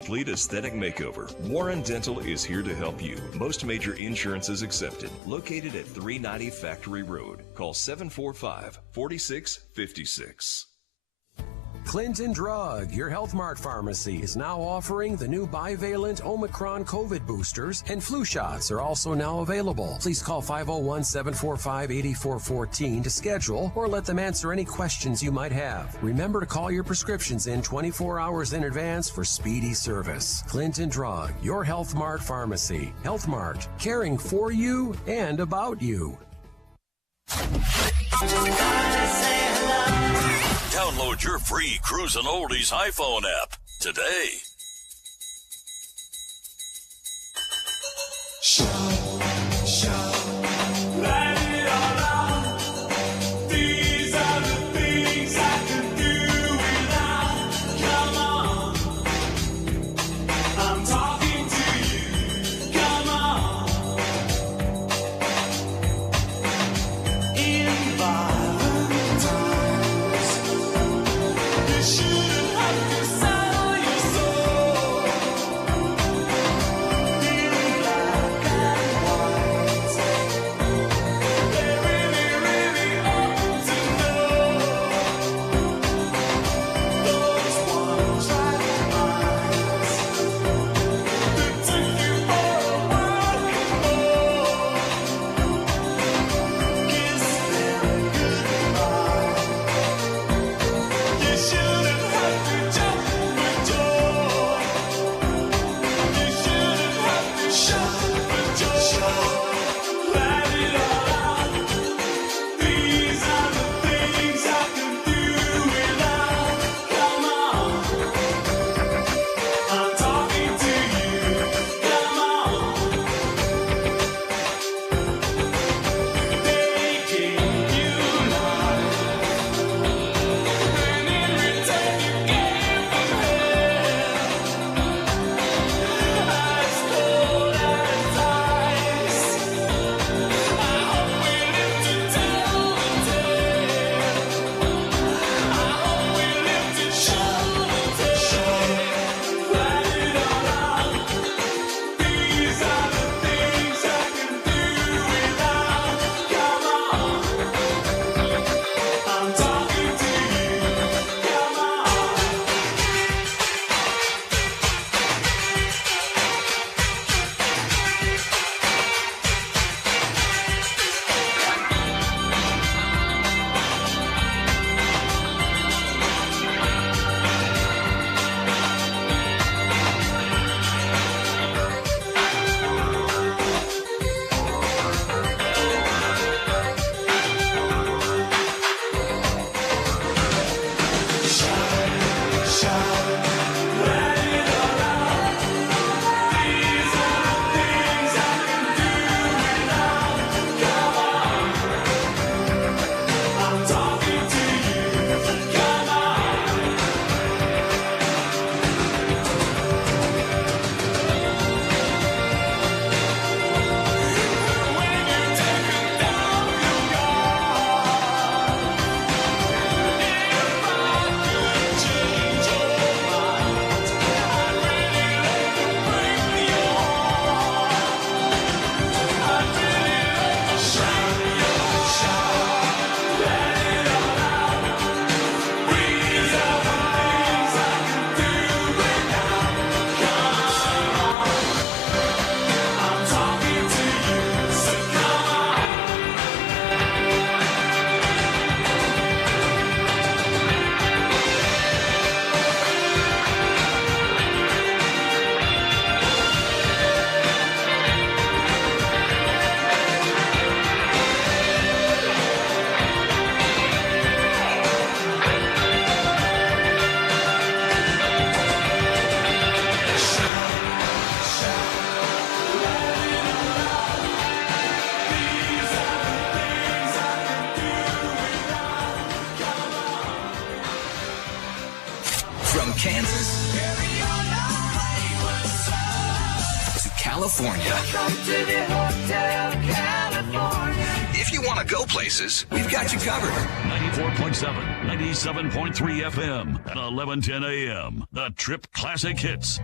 Complete aesthetic makeover. Warren Dental is here to help you. Most major insurances accepted. Located at 390 Factory Road. Call 745-4656. Clinton Drug, your Health Mart pharmacy, is now offering the new bivalent Omicron COVID boosters, and flu shots are also now available. Please call 501-745-8414 to schedule or let them answer any questions you might have. Remember to call your prescriptions in 24 hours in advance for speedy service. Clinton Drug, your Health Mart pharmacy. Health Mart, caring for you and about you. Download your free Cruisin' Oldies iPhone app today. Light it all up. These are the things I can do without. Come on, I'm talking to you. Come on, in Valentine's, you shouldn't have to sell your soul. In black and white, they really, really ought to know. Those one-track minds that took you for a walk and more. Kiss them goodbye. You shouldn't have to jump the door. You shouldn't have to shut the door. Light it all up. These are the things I can do without. Come on, I'm talking to you. Come on. They gave you life, and in return you gave them hell. As cold as ice. I hope we live to tell the tale. I hope we live to show the tale. Light it all up. These are the things I can do without. Come on, I'm talking to you. Come on. From Kansas to California. If you want to go places, we've got you covered. 94.7, 97.3 FM, and 1110 AM. The Trip Classic Hits.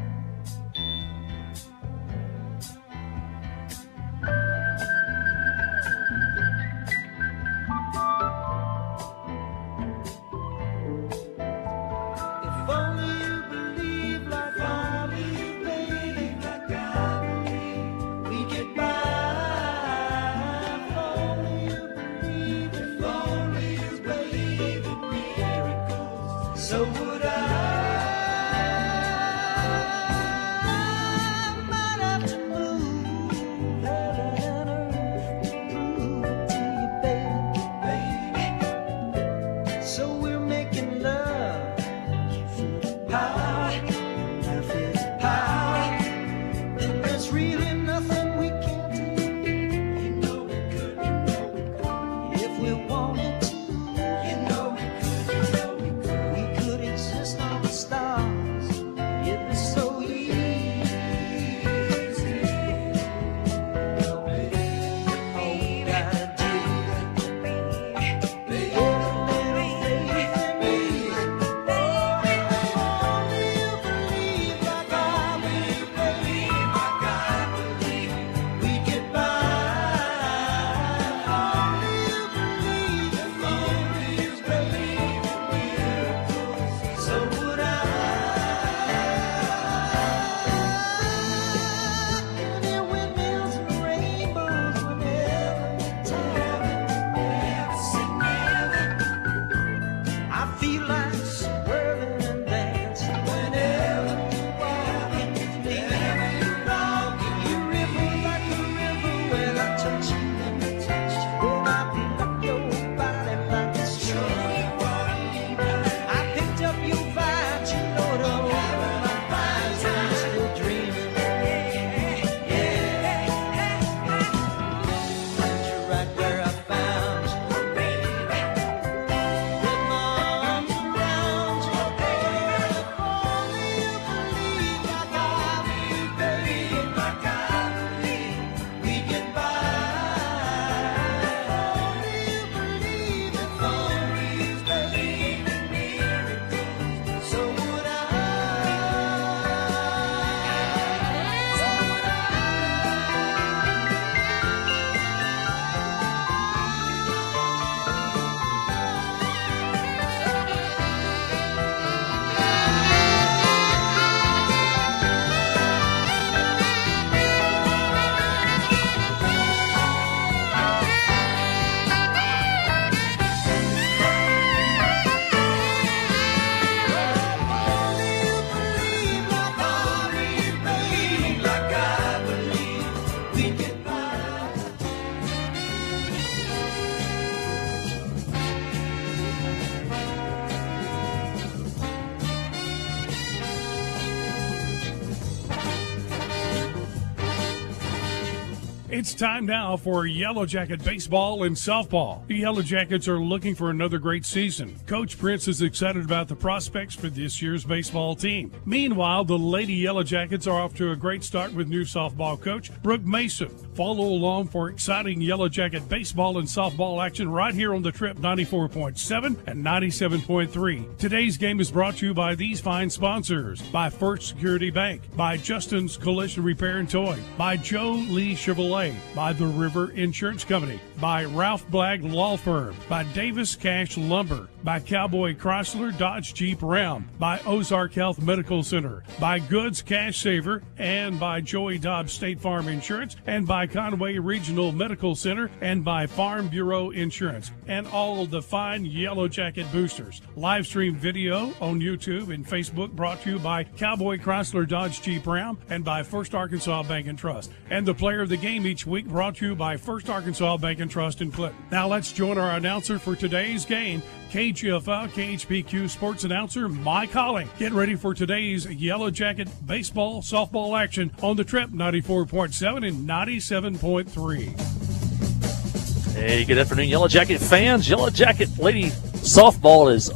It's time now for Yellow Jacket baseball and softball. The Yellow Jackets are looking for another great season. Coach Prince is excited about the prospects for this year's baseball team. Meanwhile, the Lady Yellow Jackets are off to a great start with new softball coach Brooke Mason. Follow along for exciting Yellow Jacket baseball and softball action right here on the Trip 94.7 and 97.3. Today's game is brought to you by these fine sponsors: by First Security Bank, by Justin's Collision Repair and Towing, by Joe Lee Chevrolet, by the River Insurance Company, by Ralph Blagg Law Firm, by Davis Cash Lumber, by Cowboy Chrysler Dodge Jeep Ram, by Ozark Health Medical Center, by Goods Cash Saver, and by Joey Dobbs State Farm Insurance, and by Conway Regional Medical Center, and by Farm Bureau Insurance, and all of the fine Yellow Jacket boosters. Live stream video on YouTube and Facebook brought to you by Cowboy Chrysler Dodge Jeep Ram and by First Arkansas Bank and Trust. And the player of the game each week brought to you by First Arkansas Bank and Trust in Clinton. Now let's join our announcer for today's game, KGFL KHPQ sports announcer Mike Holling. Get ready for today's Yellow Jacket baseball, softball action on the Trip 94.7 and 97.3. Hey, good afternoon, Yellow Jacket fans. Yellow Jacket Lady Softball is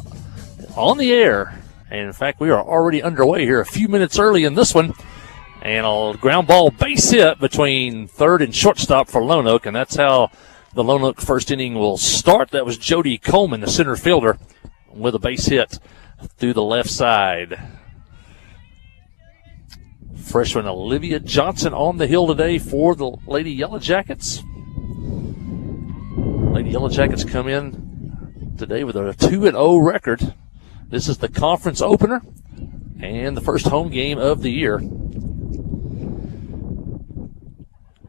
on the air. And, in fact, we are already underway here a few minutes early in this one. And a ground ball base hit between third and shortstop for Lone Oak, and that's how the Lone Oak first inning will start. That was Jody Coleman, the center fielder, with a base hit through the left side. Freshman Olivia Johnson on the hill today for the Lady Yellow Jackets. Lady Yellow Jackets come in today with a 2-0 record. This is the conference opener and the first home game of the year.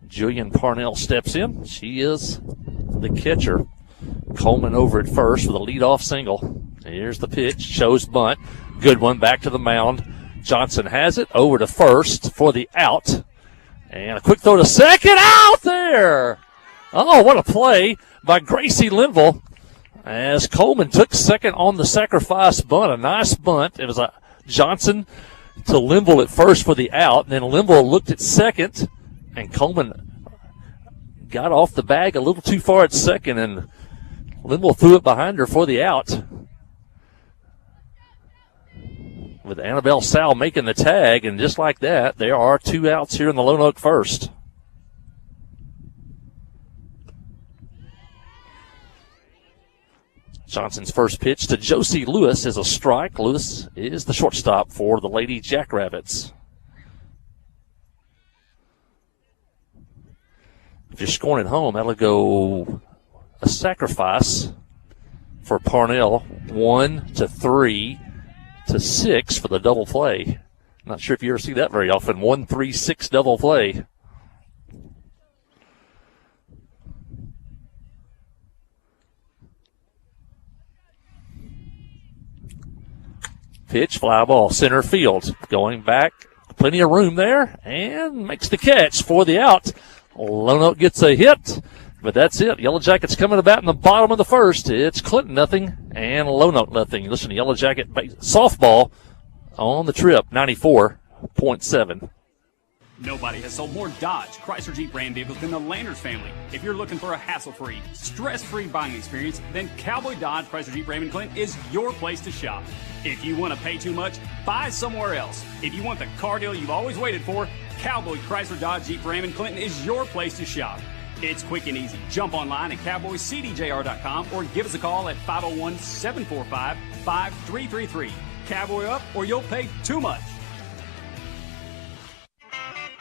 Julian Parnell steps in. She is the catcher. Coleman over at first with a leadoff single. Here's the pitch. Shows bunt. Good one. Back to the mound. Johnson has it. Over to first for the out. And a quick throw to second. Out there! Oh, what a play by Gracie Linville as Coleman took second on the sacrifice bunt. A nice bunt. It was a Johnson to Linville at first for the out. And then Linville looked at second. And Coleman got off the bag a little too far at second, and Linville threw it behind her for the out. With Annabelle Sal making the tag, and just like that, there are 2 outs here in the Lone Oak first. Johnson's first pitch to Josie Lewis is a strike. Lewis is the shortstop for the Lady Jackrabbits. If you're scoring at home, that'll go a sacrifice for Parnell. 1 to 3 to 6 for the double play. Not sure if you ever see that very often. 1-3-6 double play. Pitch, fly ball, center field. Going back, plenty of room there, and makes the catch for the out. Lone Oak gets a hit, but that's it. Yellow Jackets coming to bat in the bottom of the first. It's Clinton nothing and Lone Oak nothing. Listen to Yellow Jacket softball on the Trip 94.7. Nobody has sold more Dodge, Chrysler Jeep Ram vehicles than the Landers family. If you're looking for a hassle-free, stress-free buying experience, then Cowboy Dodge, Chrysler Jeep Ram in Clinton is your place to shop. If you want to pay too much, buy somewhere else. If you want the car deal you've always waited for, Cowboy Chrysler Dodge Jeep Ram in Clinton is your place to shop. It's quick and easy. Jump online at cowboycdjr.com or give us a call at 501-745-5333. Cowboy up or you'll pay too much.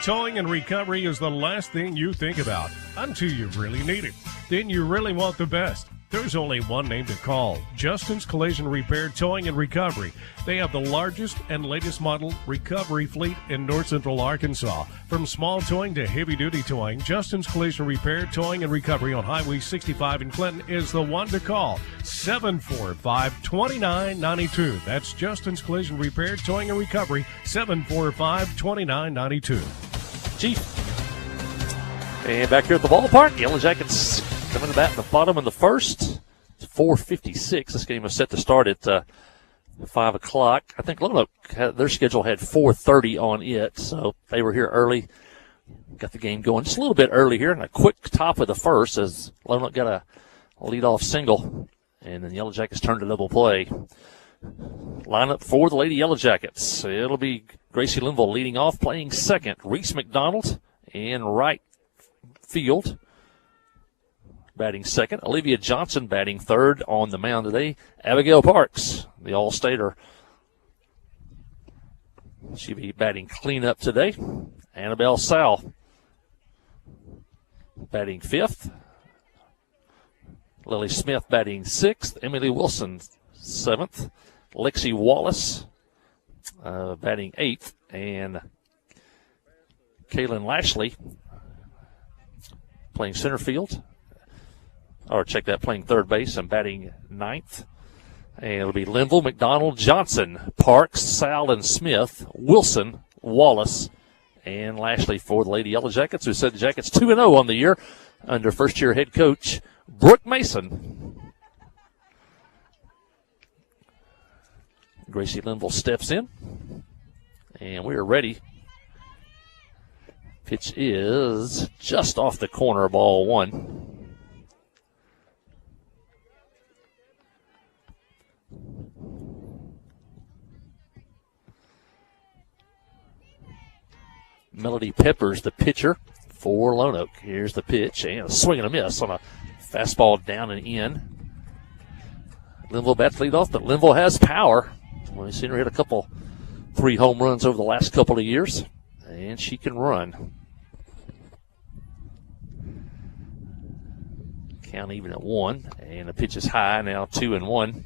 Towing and recovery is the last thing you think about until you really need it. Then you really want the best. There's only one name to call: Justin's Collision Repair, Towing and Recovery. They have the largest and latest model recovery fleet in North Central Arkansas. From small towing to heavy-duty towing, Justin's Collision Repair, Towing and Recovery on Highway 65 in Clinton is the one to call. 745-2992. That's Justin's Collision Repair, Towing and Recovery, 745-2992. Chief. And back here at the ballpark, Yellow Jackets coming to bat in the bottom of the first. It's 4:56. This game was set to start at 5 o'clock. I think Lone Oak, their schedule had 4:30 on it, so they were here early. got the game going just a little bit early here, and a quick top of the first as Lone Oak got a leadoff single, and then Yellow Jackets turned to double play. Lineup for the Lady Yellow Jackets. It'll be Gracie Linville leading off, playing second. Reese McDonald in right field, batting second. Olivia Johnson batting third on the mound today. Abigail Parks, the All-Stater, she'll be batting cleanup today. Annabelle Sal batting fifth. Lily Smith batting sixth. Emily Wilson seventh. Lexi Wallace batting eighth. And Kaylin Lashley playing center field. Or check that, playing third base and batting ninth. And it'll be Linville, McDonald, Johnson, Parks, Sal, and Smith, Wilson, Wallace, and Lashley for the Lady Yellow Jackets, who said the Jackets 2-0 on the year under first-year head coach Brooke Mason. Gracie Linville steps in, and we are ready. Pitch is just off the corner, ball one. Melody Peppers, the pitcher for Lone Oak. Here's the pitch, and a swing and a miss on a fastball down and in. Linville bats lead off, but Linville has power. We've seen her hit a couple, 3 home runs over the last couple of years, and she can run. Count even at 1, and the pitch is high, now 2-1.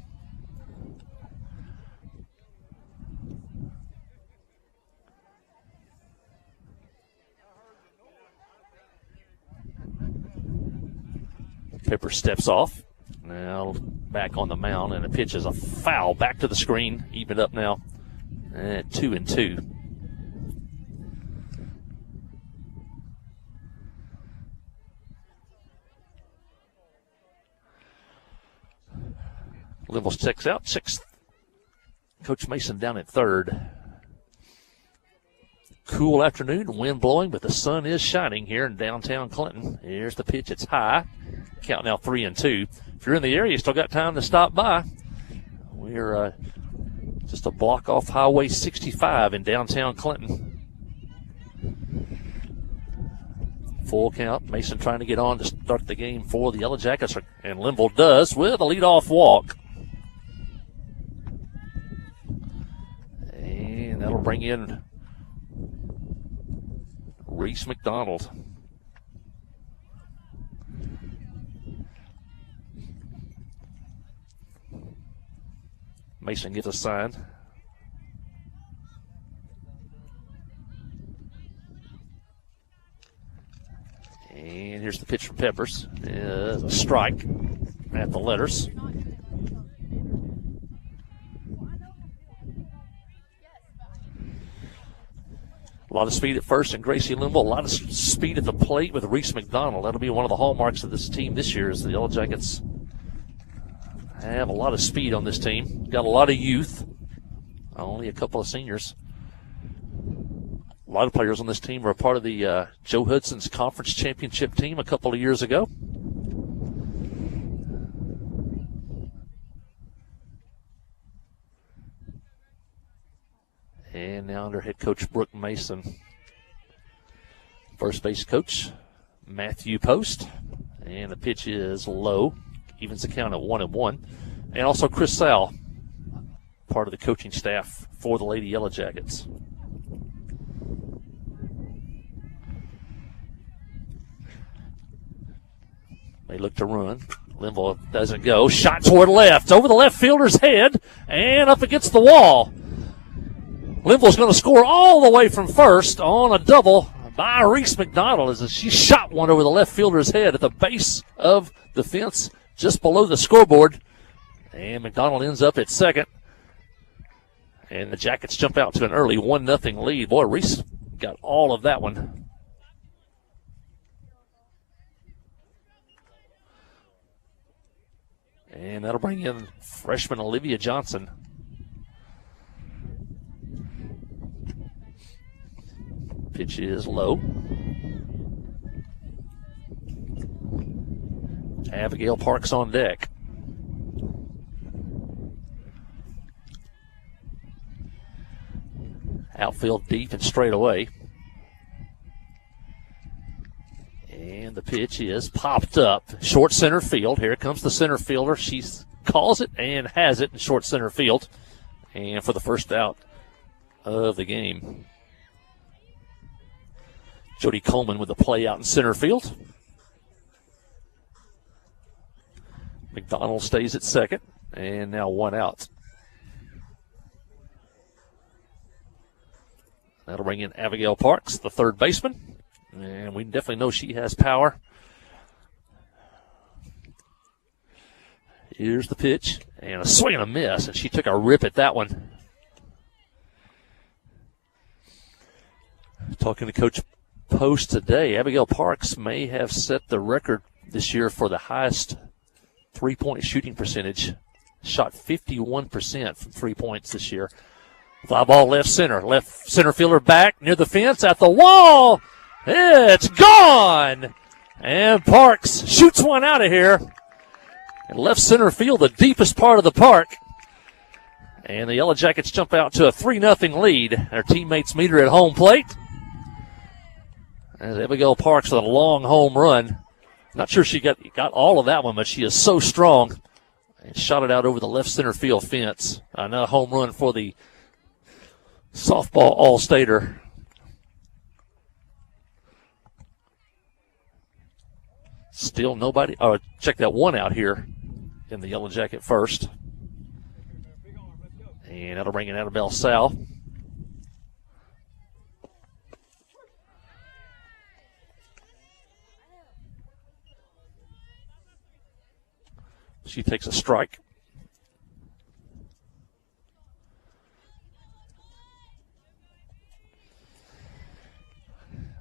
Pepper steps off. Now back on the mound, and the pitch is a foul back to the screen. Even up now at 2-2. Linville checks out. Checks Coach Mason down at third. Cool afternoon, wind blowing, but the sun is shining here in downtown Clinton. Here's the pitch. It's high. Count now 3-2. If you're in the area, you still got time to stop by. We're just a block off Highway 65 in downtown Clinton. Full count. Mason trying to get on to start the game for the Yellow Jackets, and Linville does with a leadoff walk. And that'll bring in Reese McDonald. Mason gets a sign. And here's the pitch from Peppers. It's a strike at the letters. A lot of speed at first, and Gracie Linville, a lot of speed at the plate with Reese McDonald. That'll be one of the hallmarks of this team this year, is the Yellow Jackets have a lot of speed on this team. Got a lot of youth, only a couple of seniors. A lot of players on this team were a part of the Joe Hudson's conference championship team a couple of years ago. And now under head coach Brooke Mason. First base coach Matthew Post. And the pitch is low. Evens the count at 1-1. And also Chris Sal, part of the coaching staff for the Lady Yellow Jackets. They look to run. Linville doesn't go. Shot toward left, over the left fielder's head, and up against the wall. Linville's going to score all the way from first on a double by Reese McDonald as she shot one over the left fielder's head at the base of the fence just below the scoreboard. And McDonald ends up at second. And the Jackets jump out to an early 1-0 lead. Boy, Reese got all of that one. And that'll bring in freshman Olivia Johnson. Pitch is low. Abigail Parks on deck. Outfield deep and straight away. And the pitch is popped up. Short center field. Here comes the center fielder. She calls it and has it in short center field. And for the first out of the game. Jody Coleman with the play out in center field. McDonald stays at second. And now one out. That'll bring in Abigail Parks, the third baseman. And we definitely know she has power. Here's the pitch. And a swing and a miss. And she took a rip at that one. Talking to Coach Post today, Abigail Parks may have set the record this year for the highest three-point shooting percentage. Shot 51% from 3 points this year. Fly ball left center. Left center fielder back near the fence at the wall. It's gone. And Parks shoots one out of here. And left center field, the deepest part of the park. And the Yellow Jackets jump out to a 3-0 lead. Their teammates meet her at home plate. As Abigail Parks with a long home run. Not sure she got all of that one, but she is so strong. And shot it out over the left center field fence. Another home run for the softball All-Stater. Still nobody. Oh, check that one out here in the Yellow Jacket first. And that'll bring in Annabelle Sal. She takes a strike.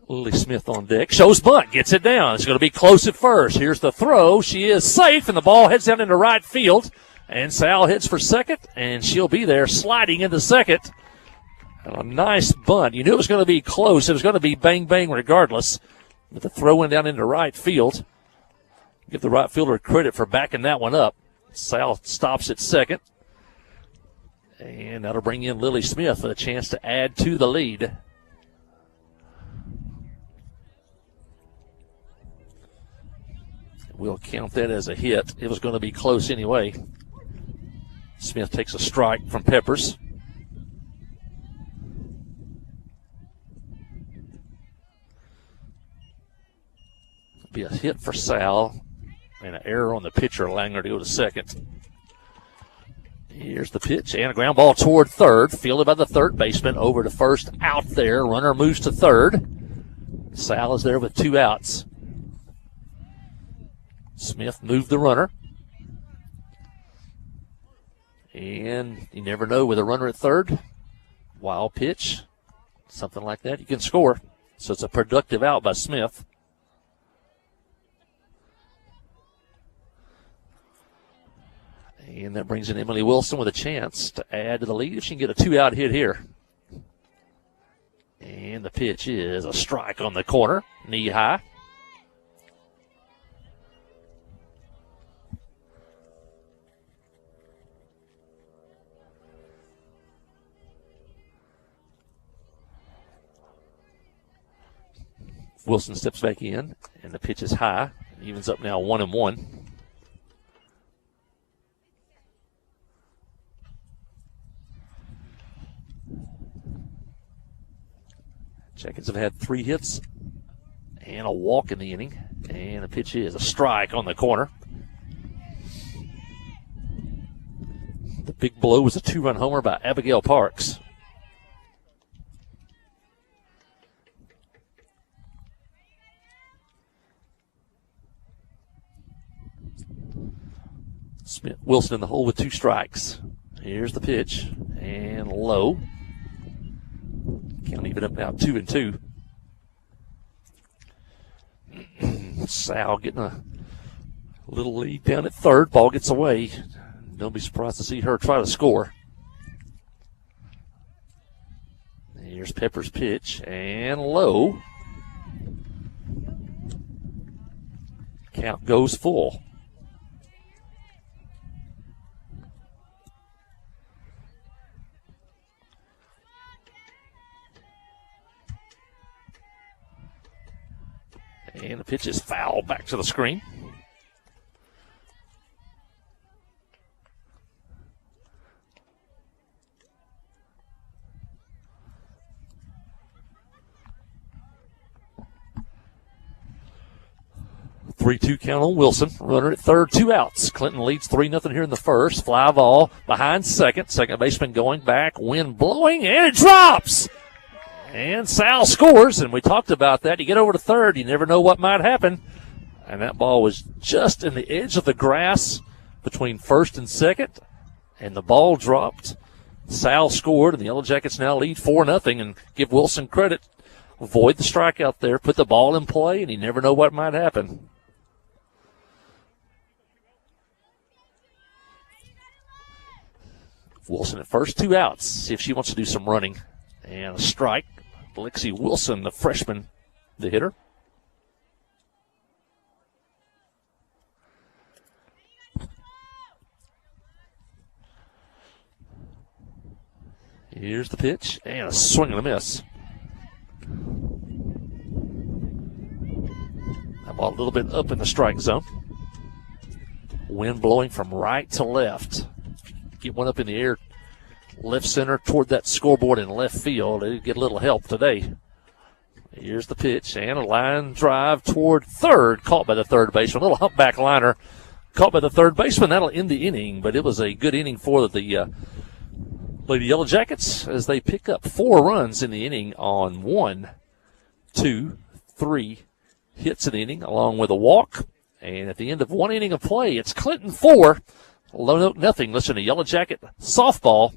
Lily Smith on deck. Shows bunt. Gets it down. It's going to be close at first. Here's the throw. She is safe, and the ball heads down into right field. And Sal hits for second, and she'll be there sliding into second. And a nice bunt. You knew it was going to be close. It was going to be bang-bang regardless. But the throw went down into right field. Give the right fielder credit for backing that one up. Sal stops at second. And that'll bring in Lily Smith with a chance to add to the lead. We'll count that as a hit. It was going to be close anyway. Smith takes a strike from Peppers. Be a hit for Sal and an error on the pitcher, allowing her to go to second. Here's the pitch and a ground ball toward third, fielded by the third baseman over to first, out there. Runner moves to third. Sal is there with 2 outs. Smith moved the runner. And you never know with a runner at third. Wild pitch, something like that, you can score. So it's a productive out by Smith. And that brings in Emily Wilson with a chance to add to the lead if she can get a 2-out hit here. And the pitch is a strike on the corner, knee high. Wilson steps back in, and the pitch is high. Evens up now 1-1. Jackets have had 3 hits and a walk in the inning. And the pitch is a strike on the corner. The big blow was a 2-run homer by Abigail Parks. Smith Wilson in the hole with 2 strikes. Here's the pitch. And low. Count even up now 2-2. Sal getting a little lead down at third. Ball gets away. Don't be surprised to see her try to score. Here's Pepper's pitch. And low. Count goes full. And the pitch is foul back to the screen. 3-2 count on Wilson. Runner at third, 2 outs. Clinton leads 3-0 here in the first. Fly ball behind second. Second baseman going back. Wind blowing, and it drops. And Sal scores, and we talked about that. You get over to third, you never know what might happen. And that ball was just in the edge of the grass between first and second, and the ball dropped. Sal scored, and the Yellow Jackets now lead 4-0, and give Wilson credit. Avoid the strikeout there, put the ball in play, and you never know what might happen. Wilson at first, 2 outs. See if she wants to do some running. And a strike. Lexi Wilson, the freshman, the hitter. Here's the pitch, and a swing and a miss. That ball a little bit up in the strike zone. Wind blowing from right to left. Get one up in the air, left center toward that scoreboard in left field. They get a little help today. Here's the pitch, and a line drive toward third, caught by the third baseman. A little humpback liner caught by the third baseman. That'll end the inning, but it was a good inning for the Lady Yellow Jackets as they pick up 4 runs in the inning on 1, 2, 3 hits in the inning, along with a walk. And at the end of 1 inning of play, it's Clinton 4, Lone Oak nothing. Listen to Yellow Jacket softball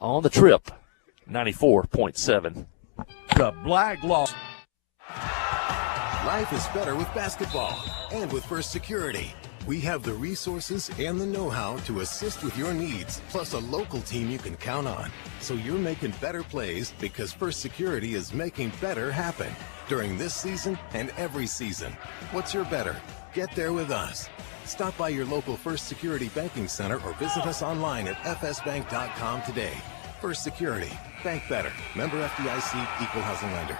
on the trip, 94.7. The Black Law. Life is better with basketball and with First Security. We have the resources and the know-how to assist with your needs, plus a local team you can count on. So you're making better plays because First Security is making better happen during this season and every season. What's your better? Get there with us. Stop by your local First Security Banking Center or visit us online at fsbank.com today. First Security. Bank better. Member FDIC, Equal Housing Lender.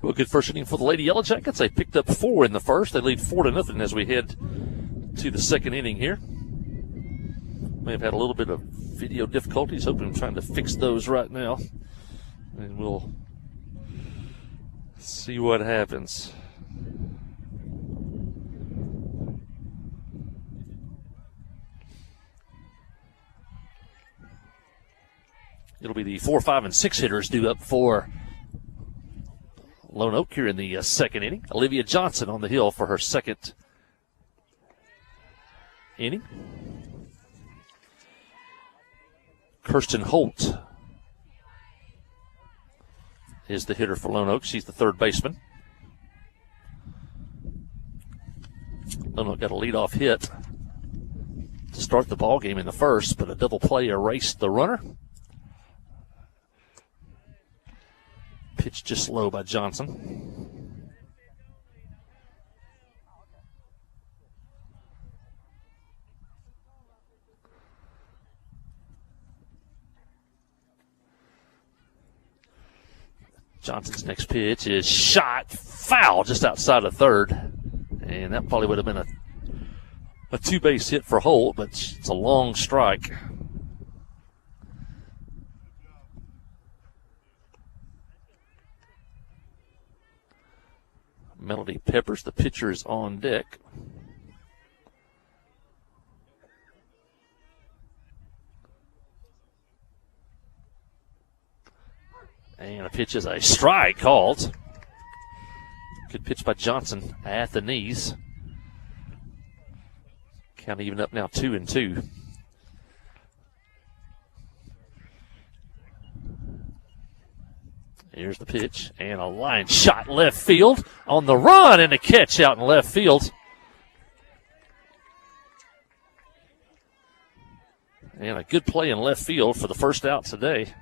Well, good first inning for the Lady Yellow Jackets. They picked up 4 in the first. They lead 4-0 as we head to the second inning here. May have had a little bit of video difficulties. Hoping I'm trying to fix those right now. And we'll see what happens. It'll be the 4, 5, and 6 hitters due up for Lone Oak here in the second inning. Olivia Johnson on the hill for her second inning. Kirsten Holt is the hitter for Lone Oak. She's the third baseman. Lone Oak got a leadoff hit to start the ball game in the first, but a double play erased the runner. Pitch just low by Johnson. Johnson's next pitch is shot foul just outside of third. And that probably would have been a 2-base hit for Holt, but it's a long strike. Melody Peppers, the pitcher, is on deck. And a pitch is a strike called. Good pitch by Johnson at the knees. Count even up now 2-2. Here's the pitch, and a line shot left field on the run, and a catch out in left field. And a good play in left field for the first out today.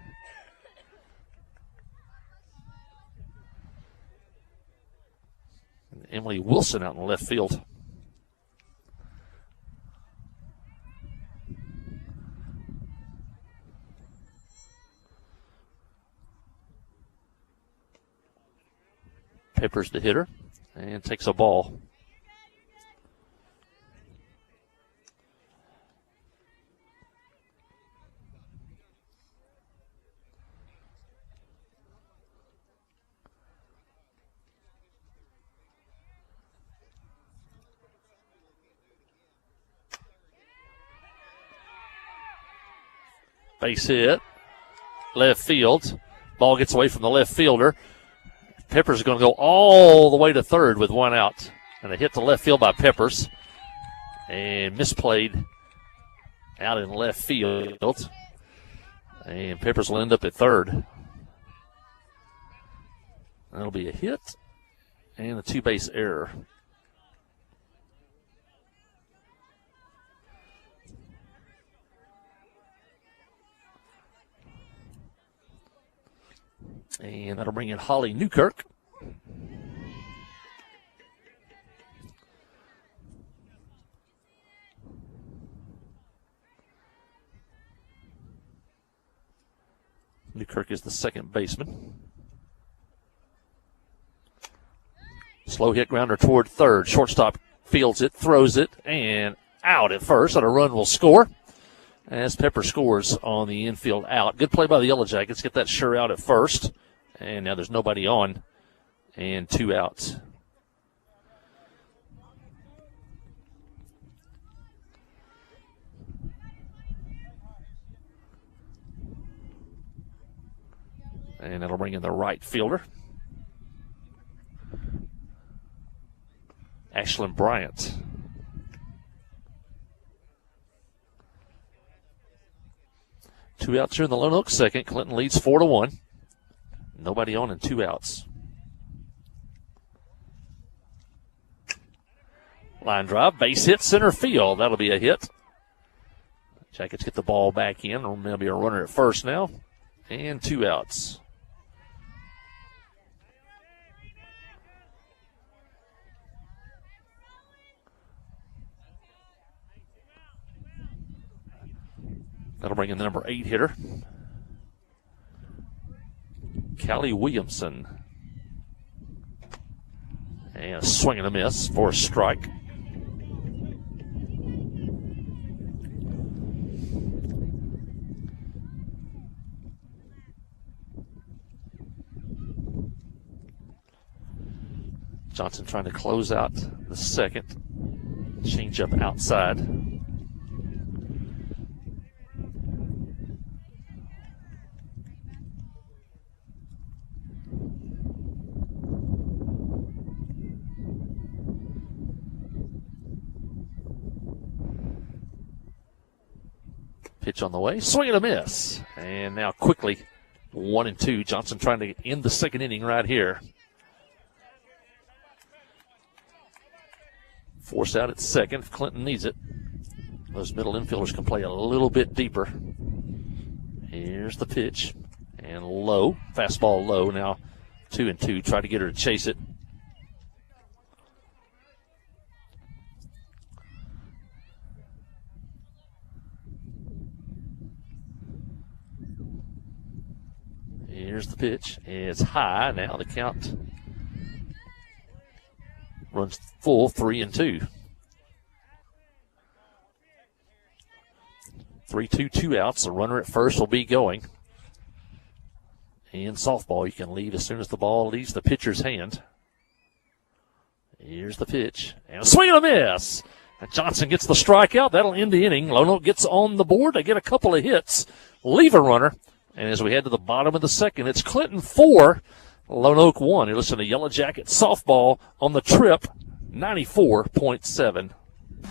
Emily Wilson out in left field. Peppers the hitter and takes a ball. Base hit, left field. Ball gets away from the left fielder. Peppers is going to go all the way to third with one out. And a hit to left field by Peppers. And misplayed out in left field. And Peppers will end up at third. That'll be a hit and a two-base error. And that'll bring in Holly Newkirk. Newkirk is the second baseman. Slow hit grounder toward third. Shortstop fields it, throws it, and out at first. And a run will score as Pepper scores on the infield out. Good play by the Yellow Jackets. Get that sure out at first. And now there's nobody on, and two outs. And that'll bring in the right fielder, Ashlyn Bryant. Two outs here in the Lone Oak second. Clinton leads 4-1. Nobody on and two outs. Line drive, base hit, center field. That'll be a hit. Jackets get the ball back in. There'll be a runner at first now. And two outs. That'll bring in the number 8 hitter, Callie Williamson. And a swing and a miss for a strike. Johnson trying to close out the second. Change up outside. Pitch on the way, swing and a miss. And now quickly, 1-2. Johnson trying to end the second inning right here. Force out at second if Clinton needs it. Those middle infielders can play a little bit deeper. Here's the pitch. And low, fastball low. Now 2-2. Try to get her to chase it. Here's the pitch. It's high. Now the count runs full, 3-2. 3-2, 2 outs. The runner at first will be going. In softball, you can leave as soon as the ball leaves the pitcher's hand. Here's the pitch. And a swing and a miss. And Johnson gets the strikeout. That'll end the inning. Lone Oak gets on the board. They get a couple of hits. Leave a runner. And as we head to the bottom of the second, it's Clinton 4, Lone Oak 1. You're listening to Yellow Jacket Softball on the Trip, 94.7.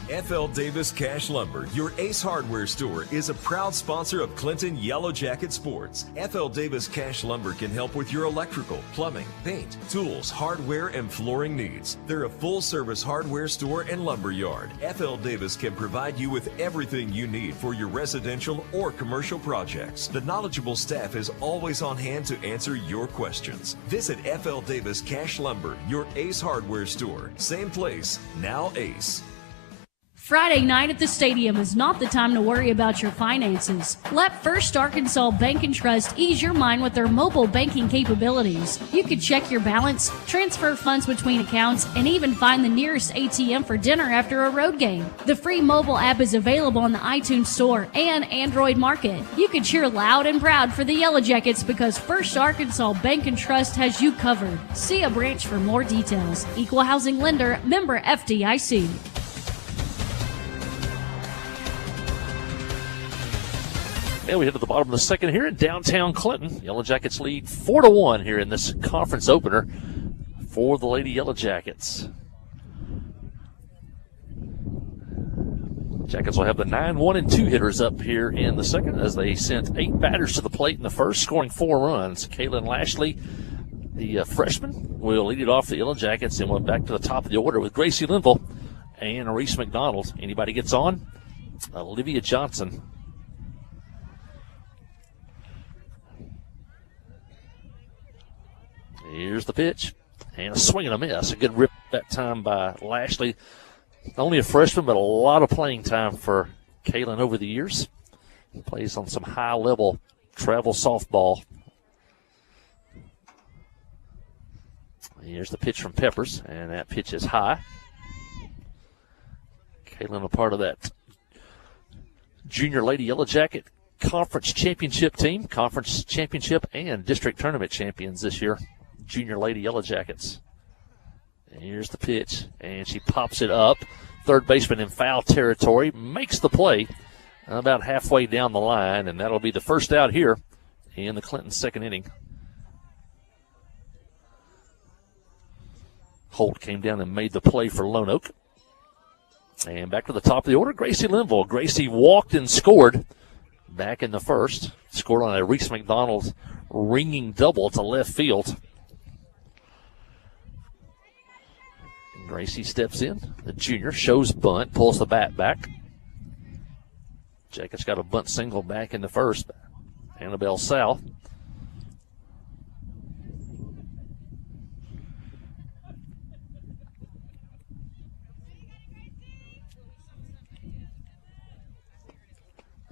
FL Davis Cash Lumber, your Ace Hardware store, is a proud sponsor of Clinton Yellow Jacket Sports. FL Davis Cash Lumber can help with your electrical, plumbing, paint, tools, hardware, and flooring needs. They're a full-service hardware store and lumber yard. FL Davis can provide you with everything you need for your residential or commercial projects. The knowledgeable staff is always on hand to answer your questions. Visit FL Davis Cash Lumber, your Ace Hardware store. Same place, now Ace. Friday night at the stadium is not the time to worry about your finances. Let First Arkansas Bank and Trust ease your mind with their mobile banking capabilities. You can check your balance, transfer funds between accounts, and even find the nearest ATM for dinner after a road game. The free mobile app is available on the iTunes Store and Android Market. You can cheer loud and proud for the Yellow Jackets because First Arkansas Bank and Trust has you covered. See a branch for more details. Equal housing lender, member FDIC. And we hit to the bottom of the second here in downtown Clinton. Yellow Jackets lead 4-1 here in this conference opener for the Lady Yellow Jackets. Jackets will have the 9-1-2 hitters up here in the second as they sent 8 batters to the plate in the first, scoring 4 runs. Kaylin Lashley, the freshman, will lead it off the Yellow Jackets and went back to the top of the order with Gracie Linville and Reese McDonald. Anybody gets on? Olivia Johnson. Here's the pitch, and a swing and a miss. A good rip that time by Lashley. Only a freshman, but a lot of playing time for Kaylin over the years. Plays on some high-level travel softball. Here's the pitch from Peppers, and that pitch is high. Kaylin a part of that Junior Lady Yellow Jacket Conference Championship team. Conference Championship and District Tournament champions this year. Junior Lady Yellow Jackets. And here's the pitch, and she pops it up. Third baseman in foul territory makes the play about halfway down the line, and that'll be the first out here in the Clinton second inning. Holt came down and made the play for Lone Oak. And back to the top of the order, Gracie Linville. Gracie walked and scored back in the first. Scored on a Reese McDonald ringing double to left field. Gracie steps in. The junior shows bunt, pulls the bat back. Jackets got a bunt single back in the first. Annabelle South.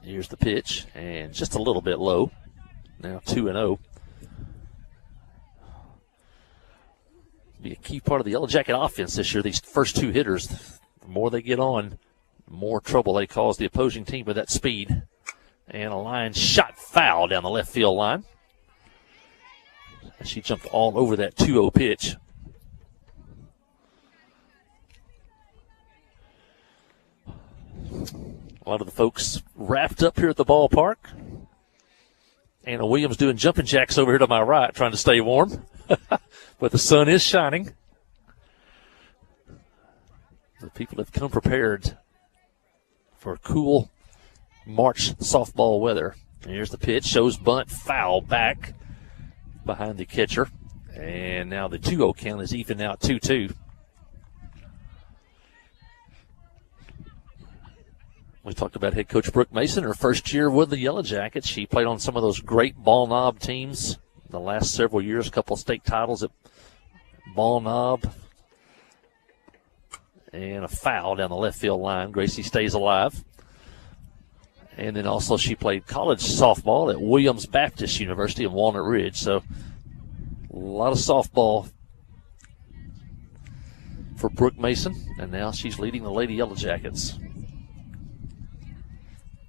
Here's the pitch, and just a little bit low. Now 2-0. Be a key part of the Yellow Jacket offense this year. These first 2 hitters, the more they get on, the more trouble they cause the opposing team with that speed. And a line shot foul down the left field line. She jumped all over that 2-0 pitch. A lot of the folks wrapped up here at the ballpark. Anna Williams doing jumping jacks over here to my right, trying to stay warm. But the sun is shining. The people have come prepared for cool March softball weather. And here's the pitch, shows bunt, foul back behind the catcher. And now the 2-0 count is even out 2-2. We talked about head coach Brooke Mason, her first year with the Yellow Jackets. She played on some of those great ball knob teams the last several years, a couple of state titles at ball knob. And a foul down the left field line. Gracie stays alive. And then also she played college softball at Williams Baptist University in Walnut Ridge. So a lot of softball for Brooke Mason. And now she's leading the Lady Yellow Jackets.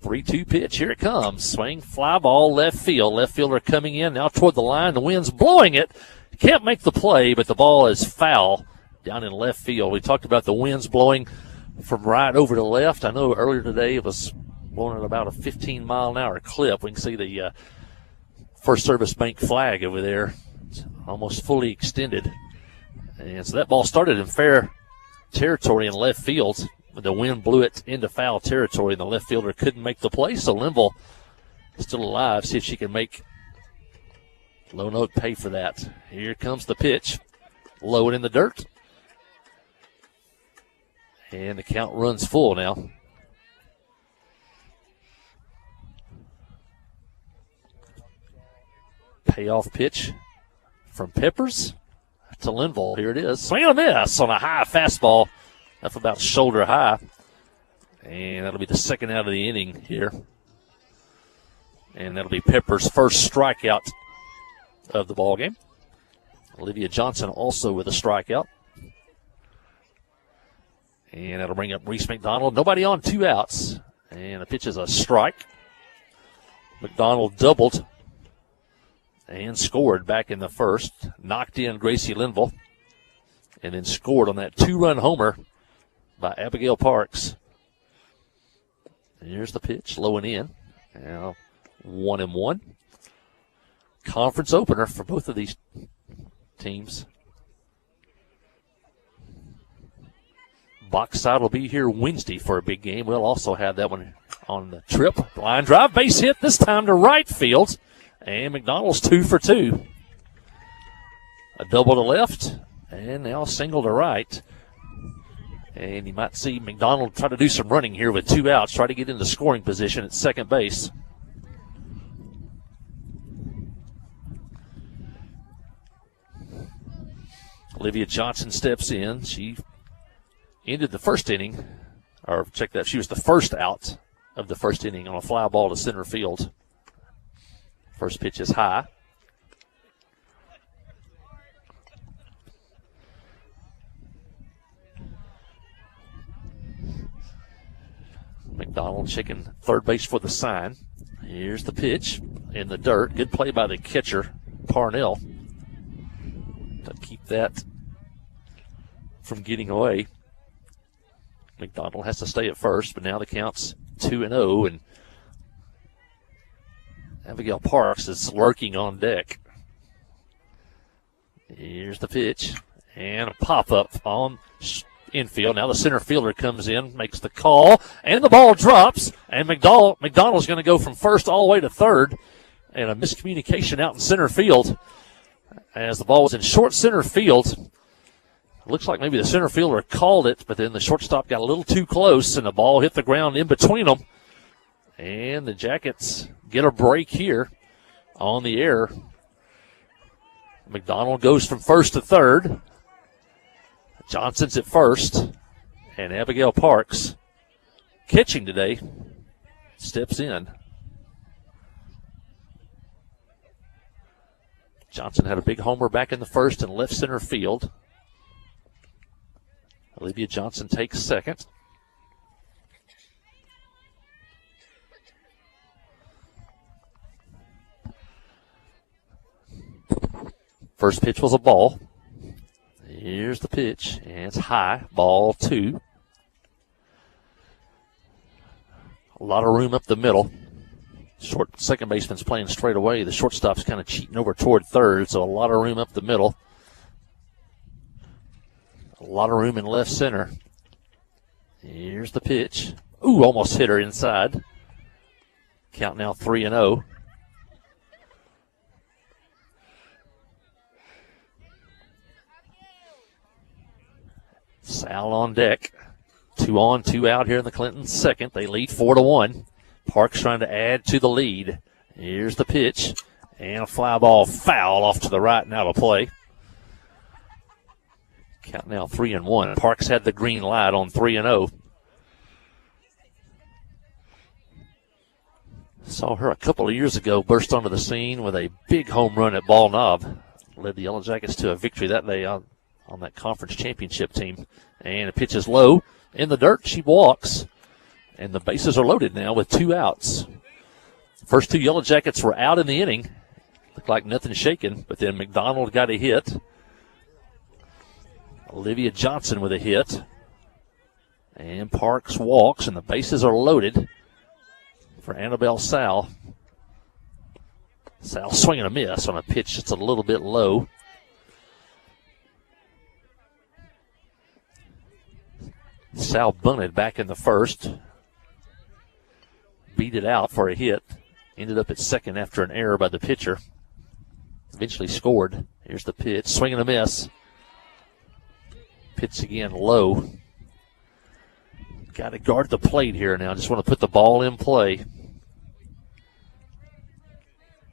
3-2 pitch. Here it comes. Swing, fly ball, left field. Left fielder coming in now toward the line. The wind's blowing it. Can't make the play, but the ball is foul down in left field. We talked about the winds blowing from right over to left. I know earlier today it was blowing at about a 15-mile-an-hour clip. We can see the First Service Bank flag over there. It's almost fully extended. And so that ball started in fair territory in left field. The wind blew it into foul territory, and the left fielder couldn't make the play. So Linville still alive. See if she can make Lone Oak pay for that. Here comes the pitch. Low and in the dirt. And the count runs full now. Payoff pitch from Peppers to Linville. Here it is. Swing and a miss on a high fastball. That's about shoulder high. And that'll be the second out of the inning here. And that'll be Pepper's first strikeout of the ball game. Olivia Johnson also with a strikeout. And that'll bring up Reese McDonald. Nobody on, 2 outs. And the pitch is a strike. McDonald doubled and scored back in the first. Knocked in Gracie Linville. And then scored on that 2-run homer by Abigail Parks. And here's the pitch, low and in. Now 1-1. Conference opener for both of these teams. Box side will be here Wednesday for a big game. We'll also have that one on the trip. Line drive, base hit, this time to right field. And McDonald's 2 for 2. A double to left, and now a single to right. And you might see McDonald try to do some running here with 2 outs, try to get into scoring position at second base. Olivia Johnson steps in. She ended the first inning, or check that, she was the first out of the first inning on a fly ball to center field. First pitch is high. McDonald checking third base for the sign. Here's the pitch in the dirt. Good play by the catcher, Parnell, to keep that from getting away. McDonald has to stay at first, but now the count's 2-0, and Abigail Parks is lurking on deck. Here's the pitch, and a pop-up on infield. Now the center fielder comes in, makes the call, and the ball drops, and McDonald's going to go from first all the way to third, and a miscommunication out in center field as the ball was in short center field. Looks like maybe the center fielder called it, but then the shortstop got a little too close, and the ball hit the ground in between them. And the Jackets get a break here on the air. McDonald goes from first to third. Johnson's at first. And Abigail Parks, catching today, steps in. Johnson had a big homer back in the first in left center field. Olivia Johnson takes second. First pitch was a ball. Here's the pitch, and it's high, ball 2. A lot of room up the middle. Second baseman's playing straight away. The shortstop's kind of cheating over toward third, so a lot of room up the middle. A lot of room in left center. Here's the pitch. Ooh, almost hit her inside. Count now 3-0. Sal on deck. 2 on, 2 out here in the Clinton second. They lead 4-1. Parks trying to add to the lead. Here's the pitch. And a fly ball foul off to the right and out of play. Count now 3-1. Parks had the green light on 3-0. Saw her a couple of years ago burst onto the scene with a big home run at Ball Knob. Led the Yellow Jackets to a victory that day on that conference championship team. And the pitch is low. In the dirt, she walks. And the bases are loaded now with 2 outs. First 2 Yellow Jackets were out in the inning. Looked like nothing shaken, but then McDonald got a hit. Olivia Johnson with a hit. And Parks walks, and the bases are loaded for Annabelle Sal. Sal swinging a miss on a pitch that's a little bit low. Sal bunted back in the first. Beat it out for a hit. Ended up at second after an error by the pitcher. Eventually scored. Here's the pitch. Swing and a miss. Pitch again low. Got to guard the plate here now. Just want to put the ball in play.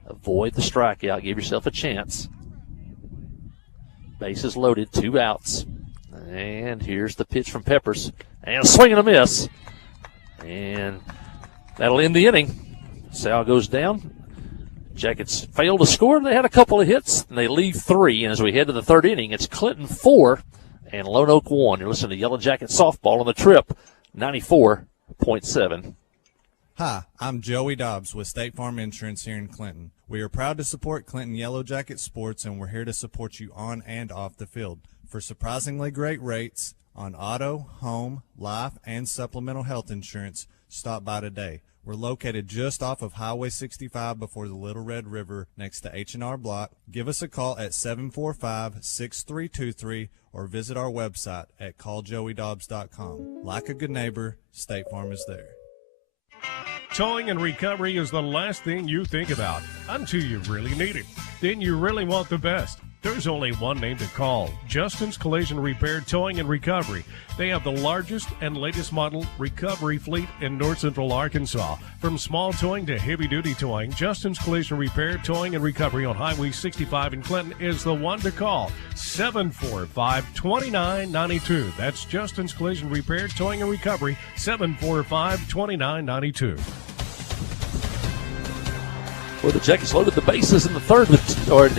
Avoid the strikeout. Give yourself a chance. Bases loaded. 2 outs. And here's the pitch from Peppers. And a swing and a miss. And that'll end the inning. Sal goes down. Jackets fail to score. They had a couple of hits, and they leave 3. And as we head to the third inning, it's Clinton 4 and Lone Oak 1. You're listening to Yellow Jacket Softball on the Trip, 94.7. Hi, I'm Joey Dobbs with State Farm Insurance here in Clinton. We are proud to support Clinton Yellow Jacket Sports, and we're here to support you on and off the field. For surprisingly great rates on auto, home, life, and supplemental health insurance, stop by today. We're located just off of Highway 65 before the Little Red River next to H&R Block. Give us a call at 745-6323 or visit our website at calljoeydobbs.com. Like a good neighbor, State Farm is there. Towing and recovery is the last thing you think about until you really need it. Then you really want the best. There's only one name to call, Justin's Collision Repair Towing and Recovery. They have the largest and latest model recovery fleet in North Central Arkansas. From small towing to heavy-duty towing, Justin's Collision Repair Towing and Recovery on Highway 65 in Clinton is the one to call, 745-2992. That's Justin's Collision Repair Towing and Recovery, 745-2992. Well, the Jackets loaded the bases in the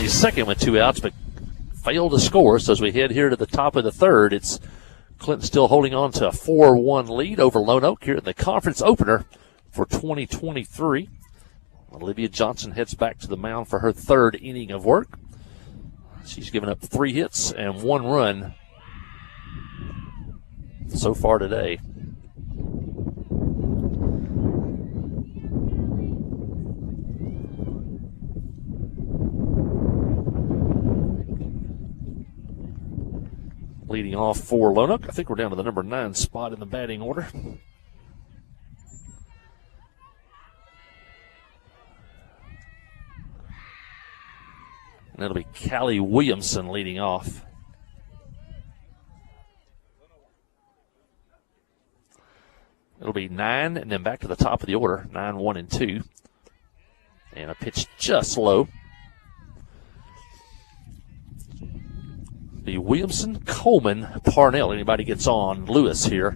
second with 2 outs, but failed to score. So as we head here to the top of the third, it's Clinton still holding on to a 4-1 lead over Lone Oak here in the conference opener for 2023. Olivia Johnson heads back to the mound for her third inning of work. She's given up 3 hits and 1 run so far today. Leading off for Lone Oak. I think we're down to the number 9 spot in the batting order. And that'll be Callie Williamson leading off. It'll be 9 and then back to the top of the order. 9, 1, and 2. And a pitch just low. The Williamson, Coleman, Parnell. Anybody gets on Lewis here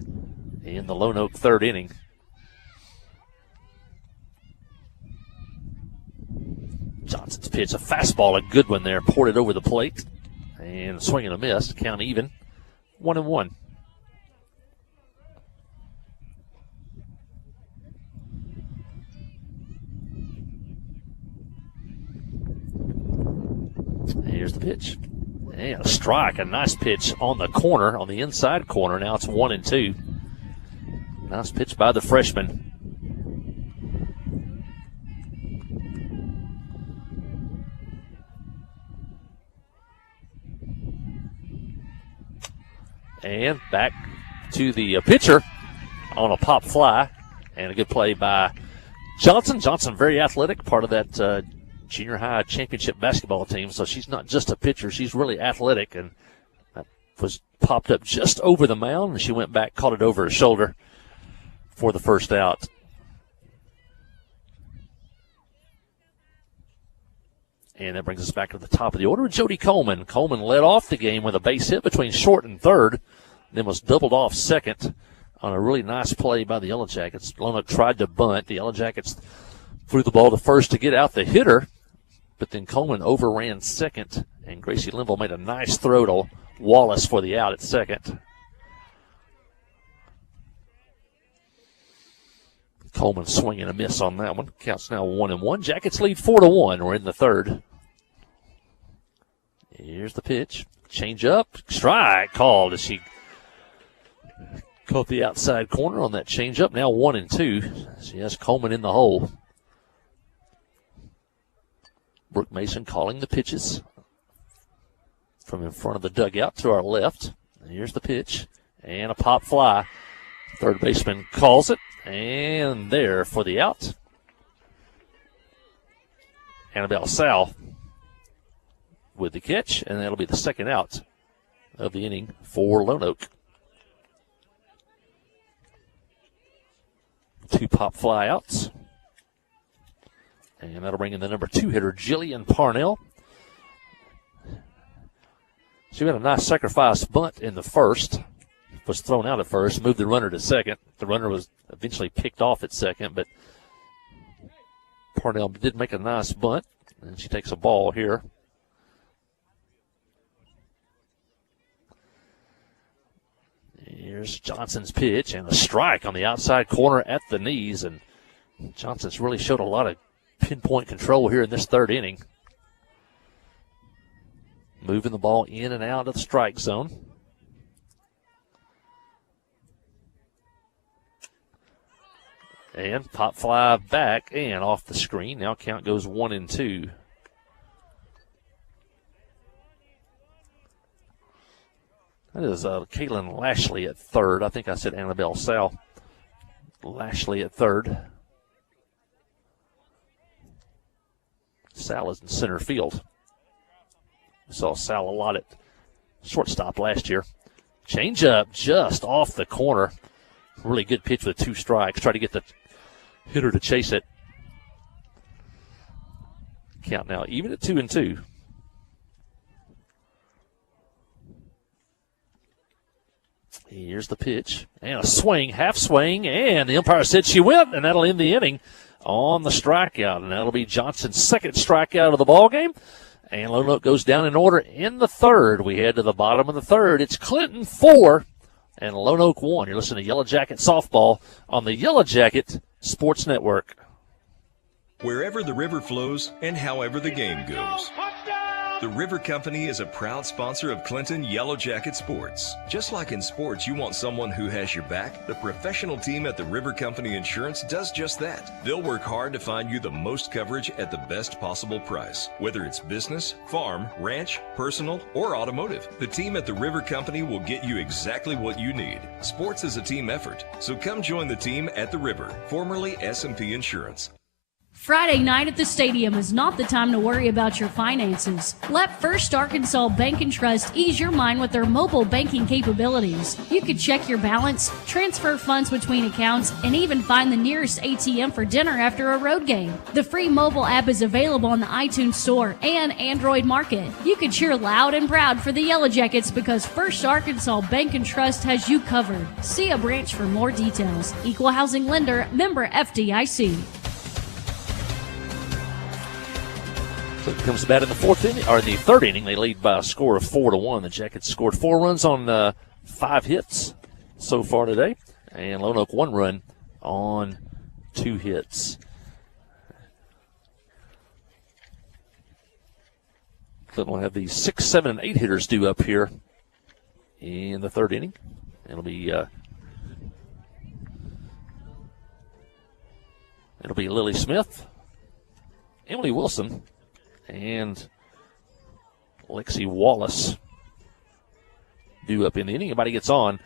in the Lone Oak third inning. Johnson's pitch, a fastball, a good one there, poured it over the plate. And a swing and a miss, count even, 1-1. Here's the pitch. And a strike, a nice pitch on the corner, on the inside corner. Now it's 1-2. Nice pitch by the freshman. And back to the pitcher on a pop fly. And a good play by Johnson. Johnson, very athletic, part of that junior high championship basketball team. So she's not just a pitcher, she's really athletic. And that was popped up just over the mound. And she went back, caught it over her shoulder for the first out. And that brings us back to the top of the order. Jody Coleman. Coleman led off the game with a base hit between short and third, then was doubled off second on a really nice play by the Yellow Jackets. Lone Oak tried to bunt. The Yellow Jackets threw the ball to first to get out the hitter, but then Coleman overran second, and Gracie Linville made a nice throw to Wallace for the out at second. Coleman swinging a miss on that one. Counts now 1-1. Jackets lead 4-1. We're in the third. Here's the pitch. Change up. Strike called as she caught the outside corner on that change up. Now 1-2. She has Coleman in the hole. Brooke Mason calling the pitches from in front of the dugout to our left. And here's the pitch. And a pop fly. Third baseman calls it. And there for the out. Annabelle Sal with the catch, and that'll be the second out of the inning for Lone Oak. 2 pop fly outs. And that'll bring in the number 2 hitter, Jillian Parnell. She had a nice sacrifice bunt in the first. was thrown out at first, moved the runner to second. The runner was eventually picked off at second, but Parnell did make a nice bunt, and she takes a ball here. Here's Johnson's pitch and a strike on the outside corner at the knees, and Johnson's really showed a lot of pinpoint control here in this third inning. Moving the ball in and out of the strike zone. And pop fly back and off the screen. Now count goes 1-2. That is Kaylin Lashley at third. I think I said Annabelle Sal. Lashley at third. Sal is in center field. We saw Sal a lot at shortstop last year. Change up just off the corner. Really good pitch with 2 strikes. Try to get the hitter to chase it. Count now even at 2-2. Here's the pitch. And a swing, half swing, and the umpire said she went, and that'll end the inning on the strikeout. And that'll be Johnson's second strikeout of the ball game. And Lone Oak goes down in order in the third. We head to the bottom of the third. It's Clinton 4 and Lone Oak 1. You're listening to Yellow Jacket Softball on the Yellow Jacket Sports Network. Wherever the river flows and however the game goes, the River Company is a proud sponsor of Clinton Yellow Jacket Sports. Just like in sports, you want someone who has your back. The professional team at the River Company Insurance does just that. They'll work hard to find you the most coverage at the best possible price. Whether it's business, farm, ranch, personal, or automotive, the team at the River Company will get you exactly what you need. Sports is a team effort, so come join the team at the River, formerly S&P Insurance. Friday night at the stadium is not the time to worry about your finances. Let First Arkansas Bank and Trust ease your mind with their mobile banking capabilities. You can check your balance, transfer funds between accounts, and even find the nearest ATM for dinner after a road game. The free mobile app is available on the iTunes Store and Android Market. You can cheer loud and proud for the Yellow Jackets because First Arkansas Bank and Trust has you covered. See a branch for more details. Equal housing lender, member FDIC. Clinton comes to bat in the third inning. They lead by a score of 4-1. The Jackets scored 4 runs on 5 hits so far today, and Lone Oak 1 run on 2 hits. Clinton will have the 6, 7, and 8 hitters due up here in the third inning. It'll be Lily Smith, Emily Wilson, and Lexi Wallace due up in the inning. Anybody gets on,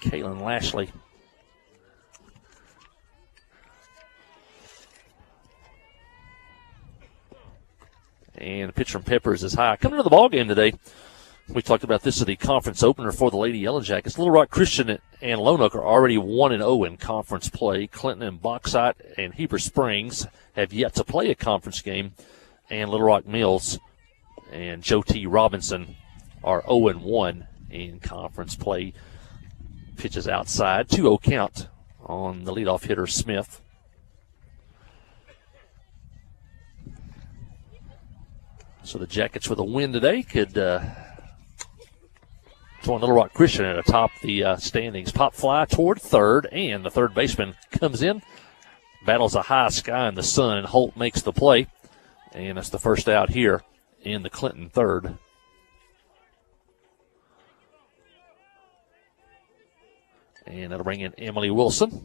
Kaylin Lashley. And the pitch from Peppers is high. Coming to the ball game today, we talked about this as the conference opener for the Lady Yellow Jackets. Little Rock Christian and Lone Oak are already 1-0 in conference play. Clinton and Bauxite and Heber Springs have yet to play a conference game. And Little Rock Mills and Joe T. Robinson are 0-1 in conference play. Pitches outside, 2-0 count on the leadoff hitter, Smith. So the Jackets with a win today could join Little Rock Christian at the top of the standings. Pop fly toward third, and the third baseman comes in, battles a high sky in the sun, and Holt makes the play. And that's the first out here in the Clinton third. And that'll bring in Emily Wilson.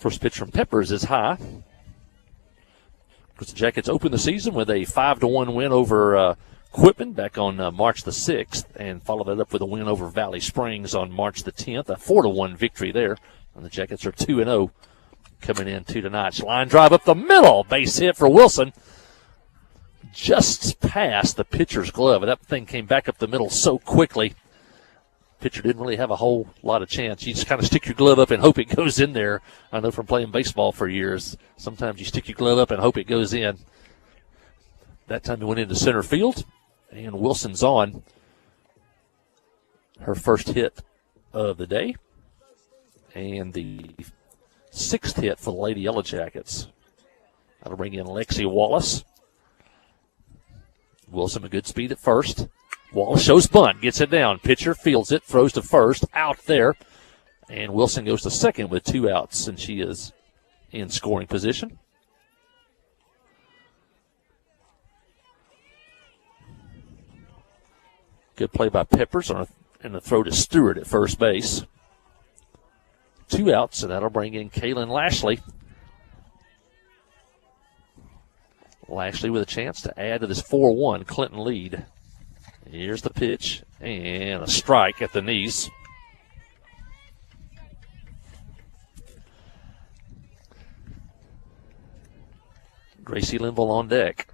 First pitch from Peppers is high. Of course, the Jackets opened the season with a 5-1 win over Quitman back on March the 6th, and followed that up with a win over Valley Springs on March the 10th, a 4-1 victory there. And the Jackets are 2-0 coming into tonight. Line drive up the middle, base hit for Wilson. Just past the pitcher's glove, and that thing came back up the middle so quickly. Pitcher didn't really have a whole lot of chance. You just kind of stick your glove up and hope it goes in there. I know from playing baseball for years, sometimes you stick your glove up and hope it goes in. That time he went into center field, and Wilson's on. Her first hit of the day, and the 6th hit for the Lady Yellow Jackets. That'll bring in Lexi Wallace. Wilson with good speed at first. Wallace shows bunt, gets it down. Pitcher fields it, throws to first, out there. And Wilson goes to second with 2 outs, and she is in scoring position. Good play by Peppers and the throw to Stewart at first base. 2 outs, and that'll bring in Kaylin Lashley. Lashley with a chance to add to this 4-1 Clinton lead. Here's the pitch, and a strike at the knees. Gracie Linville on deck.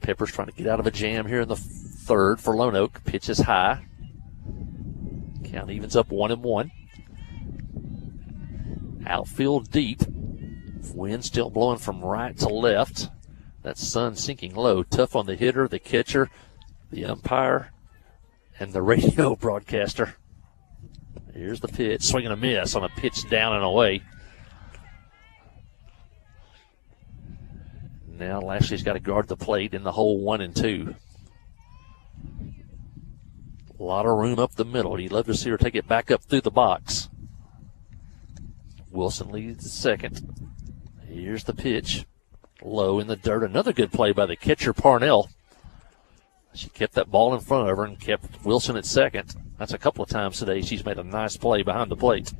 Peppers trying to get out of a jam here in the 3rd for Lone Oak. Pitch is high. Count evens up 1-1. Outfield deep. Wind still blowing from right to left. That sun sinking low. Tough on the hitter, the catcher, the umpire, and the radio broadcaster. Here's the pitch. Swing and a miss on a pitch down and away. Now Lashley's got to guard the plate in the hole 1 and 2. A lot of room up the middle. You'd love to see her take it back up through the box. Wilson leads the second. Here's the pitch. Low in the dirt. Another good play by the catcher, Parnell. She kept that ball in front of her and kept Wilson at second. That's a couple of times today she's made a nice play behind the plate.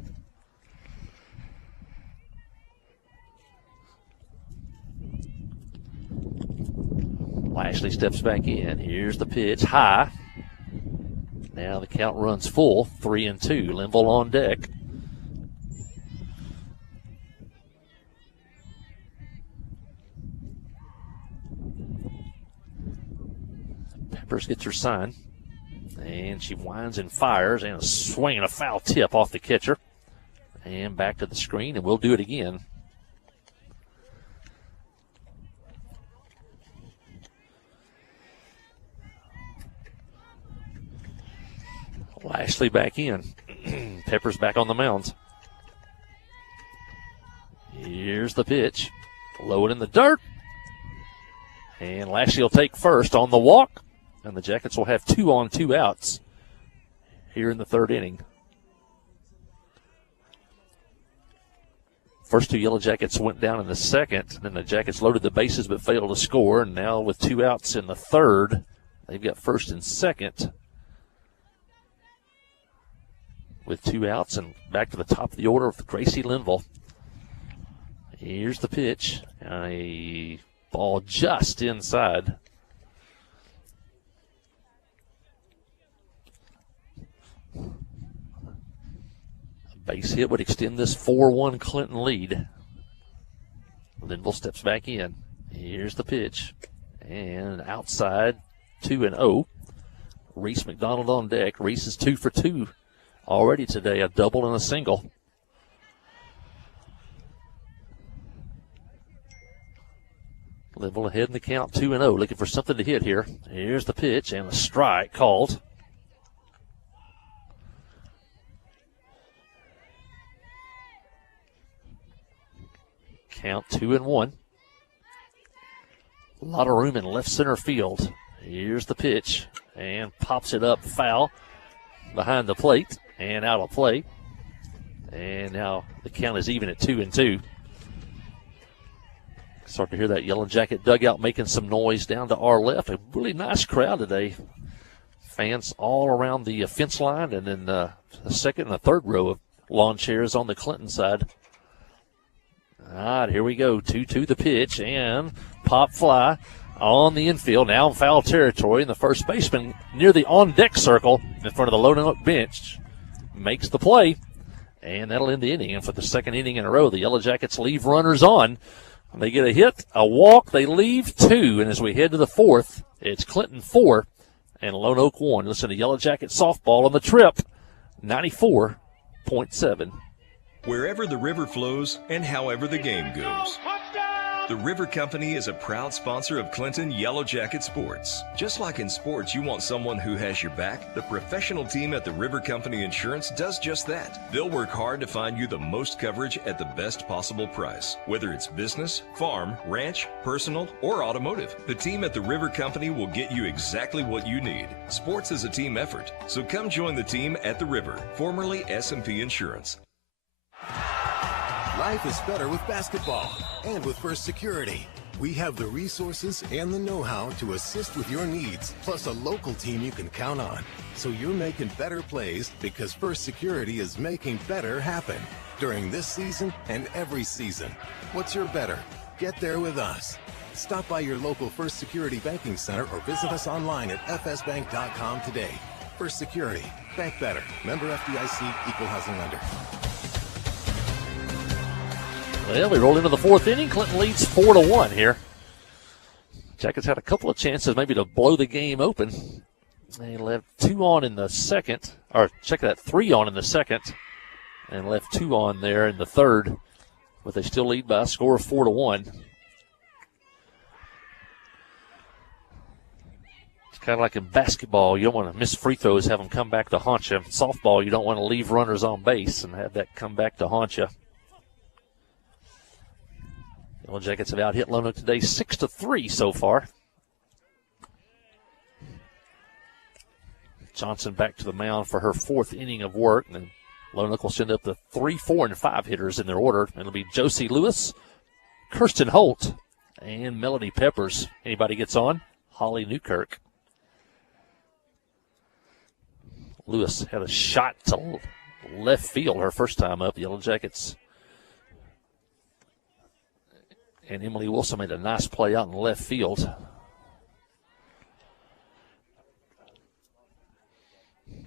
Lashley steps back in. Here's the pitch. High. Now the count runs full. 3-2. Linville on deck. Peppers gets her sign. And she winds and fires. And a swing and a foul tip off the catcher. And back to the screen. And we'll do it again. Lashley back in. Peppers back on the mound. Here's the pitch. Low it in the dirt. And Lashley will take first on the walk. And the Jackets will have 2 on 2 outs here in the 3rd inning. First 2 Yellow Jackets went down in the 2nd. Then the Jackets loaded the bases but failed to score. And now with 2 outs in the 3rd, they've got 1st and 2nd. With 2 outs and back to the top of the order with Gracie Linville. Here's the pitch. A ball just inside. A base hit would extend this 4-1 Clinton lead. Linville steps back in. Here's the pitch. And outside, 2-0. Reese McDonald on deck. Reese is 2 for 2. Already today, a double and a single. Linville ahead in the count, 2-0. Looking for something to hit here. Here's the pitch and a strike called. Count 2-1. A lot of room in left center field. Here's the pitch and pops it up foul behind the plate. And out of play. And now the count is even at 2-2. Start to hear that Yellow Jacket dugout making some noise down to our left. A really nice crowd today. Fans all around the fence line, and then the 2nd and the 3rd row of lawn chairs on the Clinton side. All right, here we go. 2-2 the pitch, and pop fly on the infield. Now in foul territory, and the first baseman near the on-deck circle in front of the Lone Oak bench makes the play, and that'll end the inning. And for the 2nd inning in a row, the Yellow Jackets leave runners on. They get a hit, a walk, they leave 2. And as we head to the 4th, it's Clinton 4 and Lone Oak 1. Listen to Yellow Jacket softball on the trip, 94.7. wherever the river flows and however the game goes. The River Company is a proud sponsor of Clinton Yellow Jacket Sports. Just like in sports, you want someone who has your back, the professional team at the River Company Insurance does just that. They'll work hard to find you the most coverage at the best possible price, whether it's business, farm, ranch, personal, or automotive. The team at the River Company will get you exactly what you need. Sports is a team effort, so come join the team at the River, formerly S&P Insurance. Life is better with basketball and with First Security. We have the resources and the know-how to assist with your needs, plus a local team you can count on. So you're making better plays because First Security is making better happen during this season and every season. What's your better? Get there with us. Stop by your local First Security Banking Center or visit us online at fsbank.com today. First Security. Bank better. Member FDIC, equal housing lender. Well, we roll into the fourth inning. Clinton leads 4-1 here. Jackets had a couple of chances maybe to blow the game open. They left 2 on in the second, or check that, 3 on in the second, and left 2 on there in the third, but they still lead by a score of 4-1. It's kind of like in basketball. You don't want to miss free throws, have them come back to haunt you. In softball, you don't want to leave runners on base and have that come back to haunt you. Yellow Jackets have out-hit Lonoke today 6-3 so far. Johnson back to the mound for her fourth inning of work. And Lonoke will send up the 3, 4, and 5 hitters in their order. It'll be Josie Lewis, Kirsten Holt, and Melody Peppers. Anybody gets on? Holly Newkirk. Lewis had a shot to left field her first time up. Yellow Jackets and Emily Wilson made a nice play out in left field.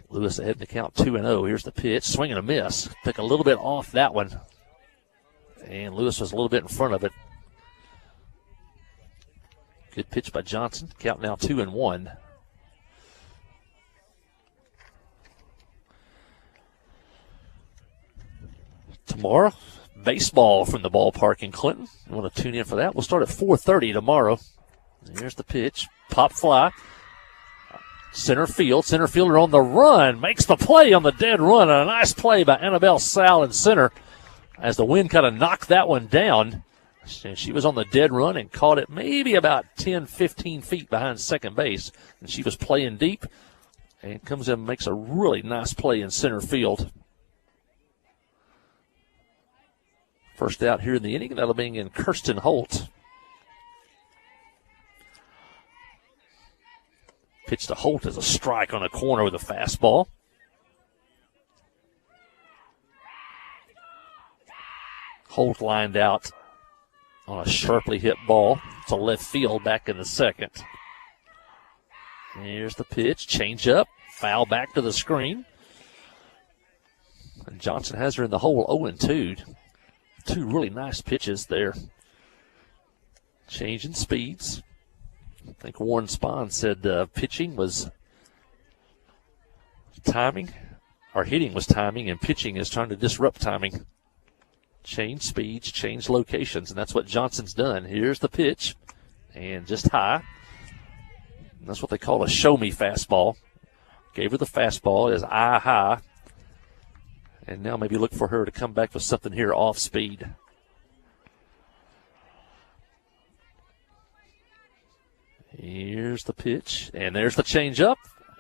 Lewis ahead in the count 2-0. Here's the pitch. Swing and a miss. Took a little bit off that one. And Lewis was a little bit in front of it. Good pitch by Johnson. Count now 2-1. Tomorrow, baseball from the ballpark in Clinton. You want to tune in for that? We'll start at 4:30 tomorrow. Here's the pitch. Pop fly. Center field. Center fielder on the run. Makes the play on the dead run. And a nice play by Annabelle Sal in center as the wind kind of knocked that one down. She was on the dead run and caught it maybe about 10, 15 feet behind second base. And she was playing deep and comes in and makes a really nice play in center field. First out here in the inning, that'll be in Kirsten Holt. Pitch to Holt as a strike on a corner with a fastball. Holt lined out on a sharply hit ball to left field back in the second. Here's the pitch, change up, foul back to the screen. And Johnson has her in the hole 0-2. 2 really nice pitches there. Changing speeds. I think Warren Spahn said pitching was timing, or hitting was timing, and pitching is trying to disrupt timing. Change speeds, change locations, and that's what Johnson's done. Here's the pitch, and just high. And that's what they call a show-me fastball. Gave her the fastball as eye high. And now maybe look for her to come back with something here off speed. Here's the pitch, and there's the changeup.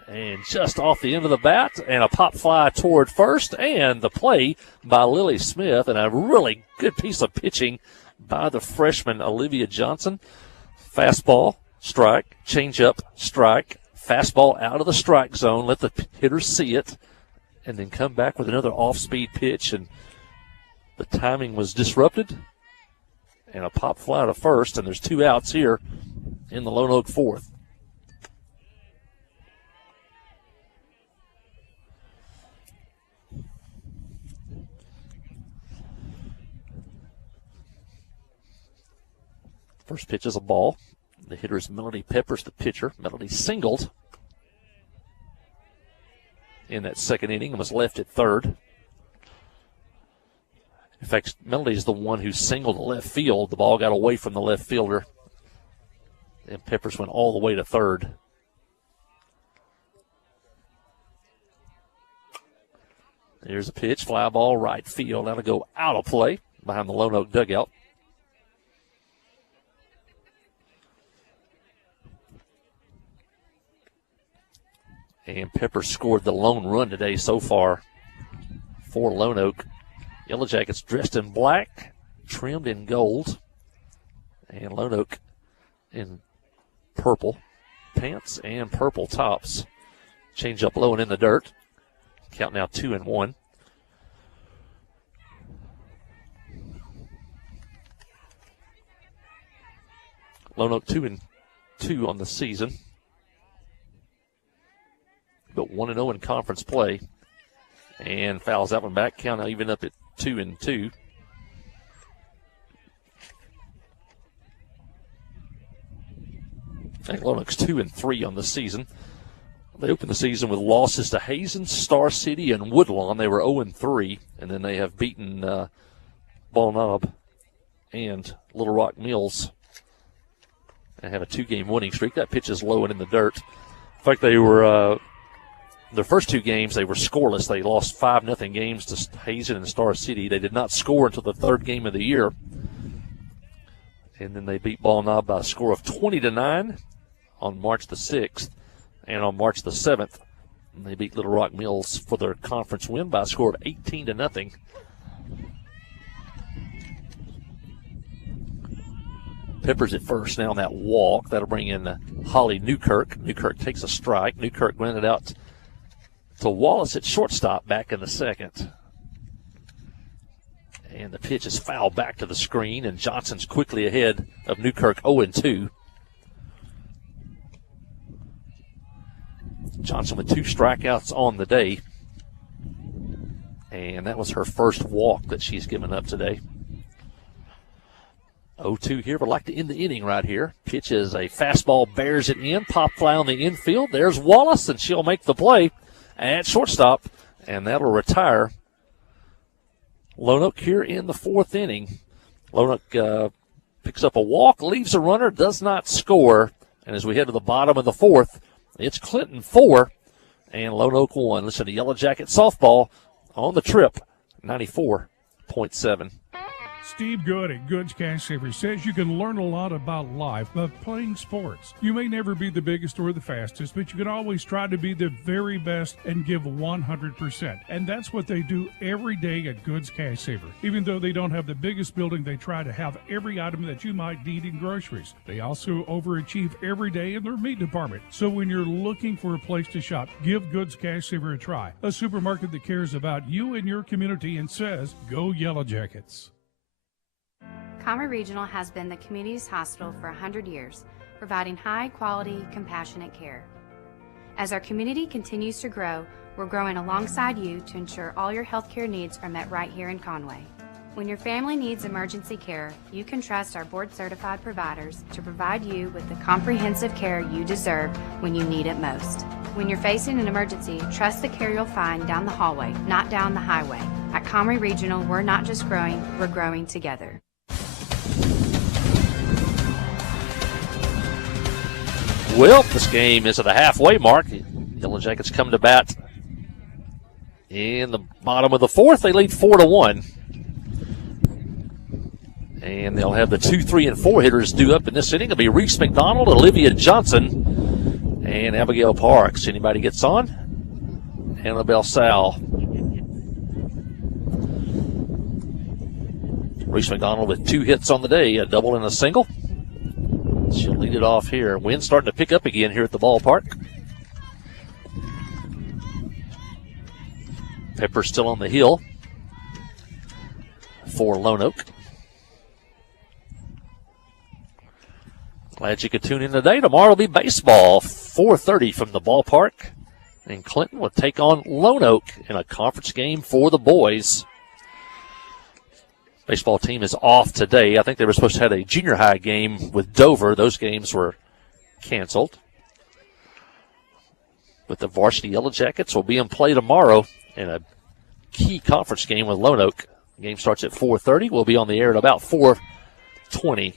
And just off the end of the bat, and a pop fly toward first, and the play by Lily Smith, and a really good piece of pitching by the freshman Olivia Johnson. Fastball, strike, changeup, strike, fastball out of the strike zone, let the hitters see it, and then come back with another off-speed pitch, and the timing was disrupted, and a pop fly to first, and there's 2 outs here in the Lone Oak fourth. First pitch is a ball. The hitter is Melody Peppers, the pitcher. Melody singled in that second inning and was left at third. In fact, Melody is the one who singled the left field. The ball got away from the left fielder, and Peppers went all the way to third. There's a pitch, fly ball, right field. That'll go out of play behind the Lone Oak dugout. And Peppers scored the lone run today so far for Lone Oak. Yellow Jackets dressed in black, trimmed in gold, and Lone Oak in purple pants and purple tops. Change up low and in the dirt. Count now 2-1. Lone Oak 2-2 on the season, but 1-0 in conference play. And fouls that one back. Count now even up at 2-2. I think Lone Oak's 2-3 on the season. They opened the season with losses to Hazen, Star City, and Woodlawn. They were 0-3, and then they have beaten Ball Knob and Little Rock Mills and have a 2-game winning streak. That pitch is low and in the dirt. In fact, they were their first 2 games they were scoreless. They lost 5-0 games to Hazen and Star City. They did not score until the 3rd game of the year, and then they beat Ball Knob by a score of 20-9 on March the 6th. And on March the 7th, they beat Little Rock Mills for their conference win by a score of 18-0. Peppers at first now on that walk. That'll bring in Holly Newkirk. Newkirk takes a strike. Newkirk grounded out to Wallace at shortstop back in the 2nd. And the pitch is fouled back to the screen, and Johnson's quickly ahead of Newkirk 0-2. Johnson with 2 strikeouts on the day. And that was her first walk that she's given up today. 0-2 here, but like to end the inning right here. Pitch is a fastball, bears it in, pop fly on the infield. There's Wallace, and she'll make the play at shortstop, and that'll retire Lone Oak here in the 4th inning. Lone Oak picks up a walk, leaves a runner, does not score, and as we head to the bottom of the 4th, it's Clinton 4 and Lone Oak 1. Listen to Yellow Jacket softball on the trip, 94.7. Steve Good at Goods Cash Saver says you can learn a lot about life by playing sports. You may never be the biggest or the fastest, but you can always try to be the very best and give 100%. And that's what they do every day at Goods Cash Saver. Even though they don't have the biggest building, they try to have every item that you might need in groceries. They also overachieve every day in their meat department. So when you're looking for a place to shop, give Goods Cash Saver a try. A supermarket that cares about you and your community and says, go Yellow Jackets. Conroe Regional has been the community's hospital for 100 years, providing high-quality, compassionate care. As our community continues to grow, we're growing alongside you to ensure all your healthcare needs are met right here in Conway. When your family needs emergency care, you can trust our board-certified providers to provide you with the comprehensive care you deserve when you need it most. When you're facing an emergency, trust the care you'll find down the hallway, not down the highway. At Conway Regional, we're not just growing, we're growing together. Well, this game is at the halfway mark. Yellow Jackets come to bat in the bottom of the 4th. They lead 4-1. And they'll have the 2, 3, and 4 hitters due up in this inning. It'll be Reese McDonald, Olivia Johnson, and Abigail Parks. Anybody gets on? Annabelle Sal. Reese McDonald with 2 hits on the day, a double and a single. She'll lead it off here. Wind's starting to pick up again here at the ballpark. Pepper's still on the hill for Lone Oak. Glad you could tune in today. Tomorrow will be baseball, 4:30 from the ballpark. And Clinton will take on Lone Oak in a conference game for the boys. Baseball team is off today. I think they were supposed to have a junior high game with Dover. Those games were canceled. But the varsity Yellow Jackets will be in play tomorrow in a key conference game with Lone Oak The game starts at 4:30. We'll be on the air at about 4:20.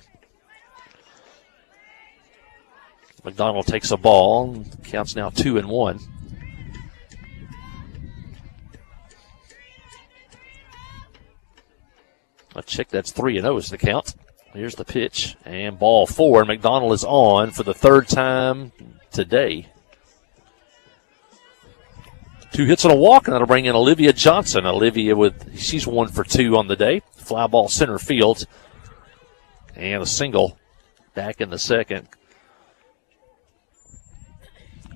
McDonald takes a ball. Counts now 2-1. A check, that's 3-0 is the count. Here's the pitch, and ball 4. McDonald is on for the third time today. 2 hits and a walk, and that'll bring in Olivia Johnson. She's 1 for 2 on the day. Fly ball center field, and a single back in the second.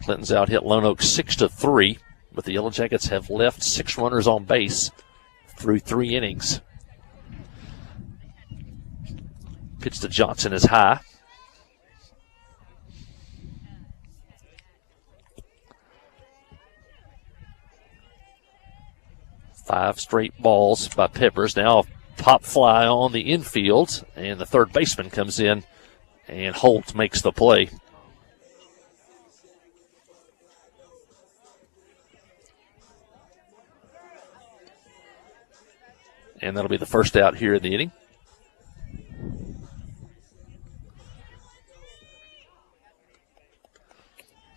Clinton's out hit Lone Oak 6-3, but the Yellow Jackets have left 6 runners on base through 3 innings. Pitch to Johnson is high. Five straight balls by Peppers. Now a pop fly on the infield, and the third baseman comes in, and Holt makes the play. And that'll be the first out here in the inning.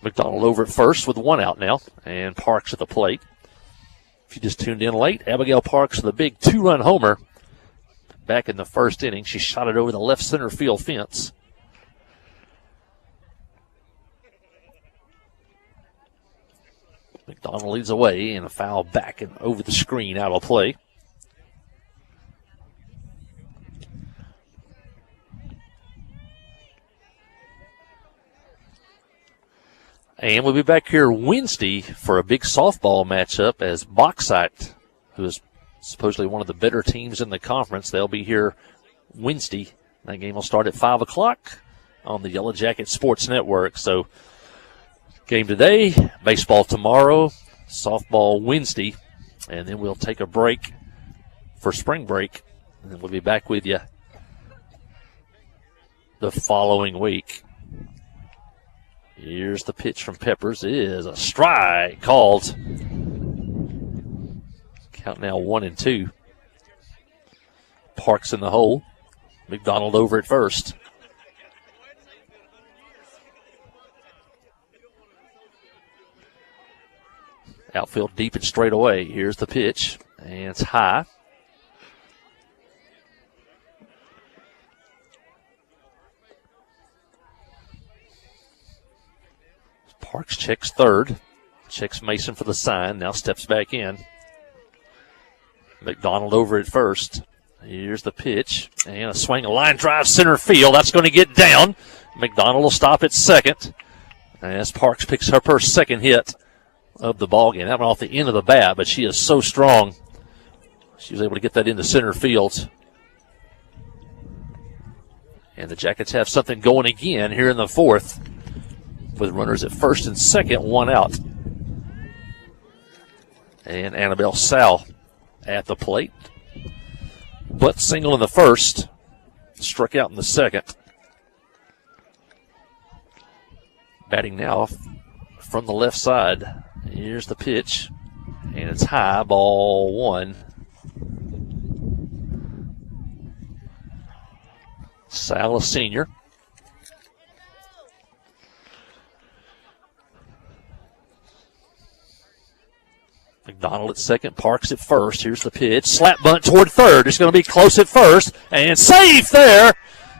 McDonald over at first with 1 out now, and Parks at the plate. If you just tuned in late, Abigail Parks with a big 2-run homer back in the first inning. She shot it over the left center field fence. McDonald leads away, and a foul back and over the screen out of play. And we'll be back here Wednesday for a big softball matchup as Bauxite, who is supposedly one of the better teams in the conference, they'll be here Wednesday. That game will start at 5 o'clock on the Yellow Jacket Sports Network. So game today, baseball tomorrow, softball Wednesday, and then we'll take a break for spring break, and then we'll be back with you the following week. Here's the pitch from Peppers. It is a strike called. Count now 1-2. Parks in the hole. McDonald over at first. Outfield deep and straight away. Here's the pitch, and it's high. Parks checks third, checks Mason for the sign, now steps back in. McDonald over at first. Here's the pitch, and a swing, a line drive center field. That's going to get down. McDonald will stop at second as Parks picks up her second hit of the ball game. That went off the end of the bat, but she is so strong. She was able to get that into center field. And the Jackets have something going again here in the fourth, with runners at first and second, 1 out. And Annabelle Sal at the plate. Butt single in the first, struck out in the second. Batting now from the left side. Here's the pitch, and it's high, ball 1. Sal, a senior. McDonald at second, Parks at first. Here's the pitch. Slap bunt toward third. It's going to be close at first. And safe there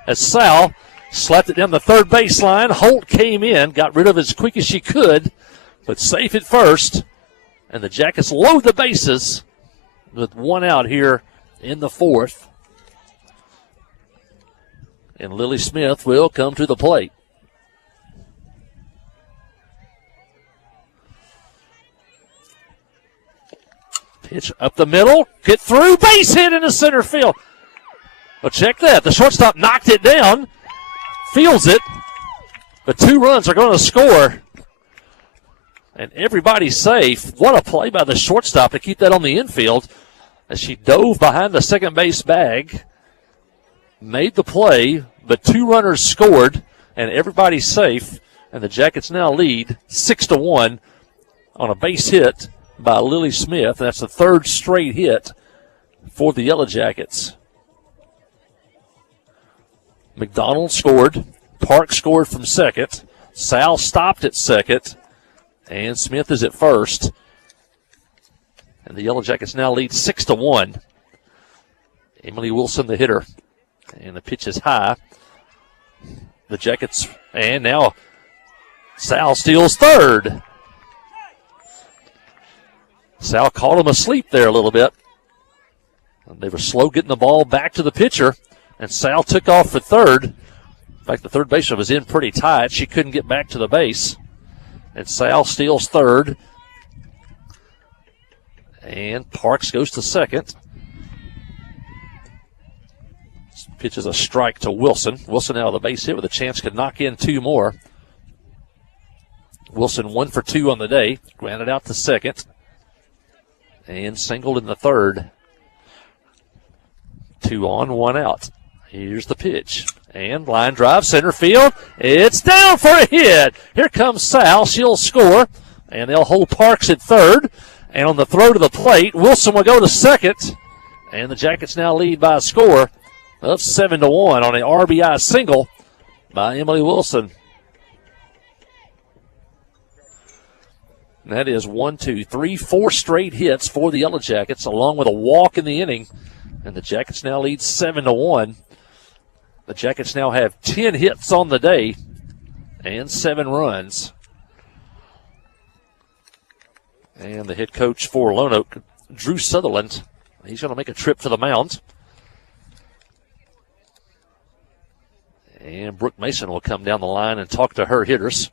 as Sal slapped it down the third baseline. Holt came in, got rid of it as quick as she could, but safe at first. And the Jackets load the bases with 1 out here in the fourth. And Lily Smith will come to the plate. Pitch up the middle, get through, base hit into center field. Well, check that. The shortstop knocked it down, fields it, but 2 runs are going to score. And everybody's safe. What a play by the shortstop to keep that on the infield as she dove behind the second base bag, made the play, but 2 runners scored, and everybody's safe. And the Jackets now lead 6-1 on a base hit by Lily Smith. That's the 3rd straight hit for the Yellow Jackets. McDonald scored. Park scored from second. Sal stopped at second. And Smith is at first. And the Yellow Jackets now lead 6-1. Emily Wilson, the hitter. And the pitch is high. The Jackets, and now Sal steals third. Sal caught him asleep there a little bit. They were slow getting the ball back to the pitcher, and Sal took off for third. In fact, the third baseman was in pretty tight. She couldn't get back to the base. And Sal steals third. And Parks goes to second. This pitch is a strike to Wilson. Wilson out of the base hit with a chance to knock in two more. Wilson 1 for 2 on the day. Grounded out to second. And singled in the third. 2 on, 1 out. Here's the pitch. And line drive, center field. It's down for a hit. Here comes Sal. She'll score. And they'll hold Parks at third. And on the throw to the plate, Wilson will go to second. And the Jackets now lead by a score of 7-1 on an RBI single by Emily Wilson. And that is 1, 2, 3, 4 straight hits for the Yellow Jackets, along with a walk in the inning. And the Jackets now lead 7-1. The Jackets now have 10 hits on the day and 7 runs. And the head coach for Lone Oak, Drew Sutherland, he's going to make a trip to the mound. And Brooke Mason will come down the line and talk to her hitters.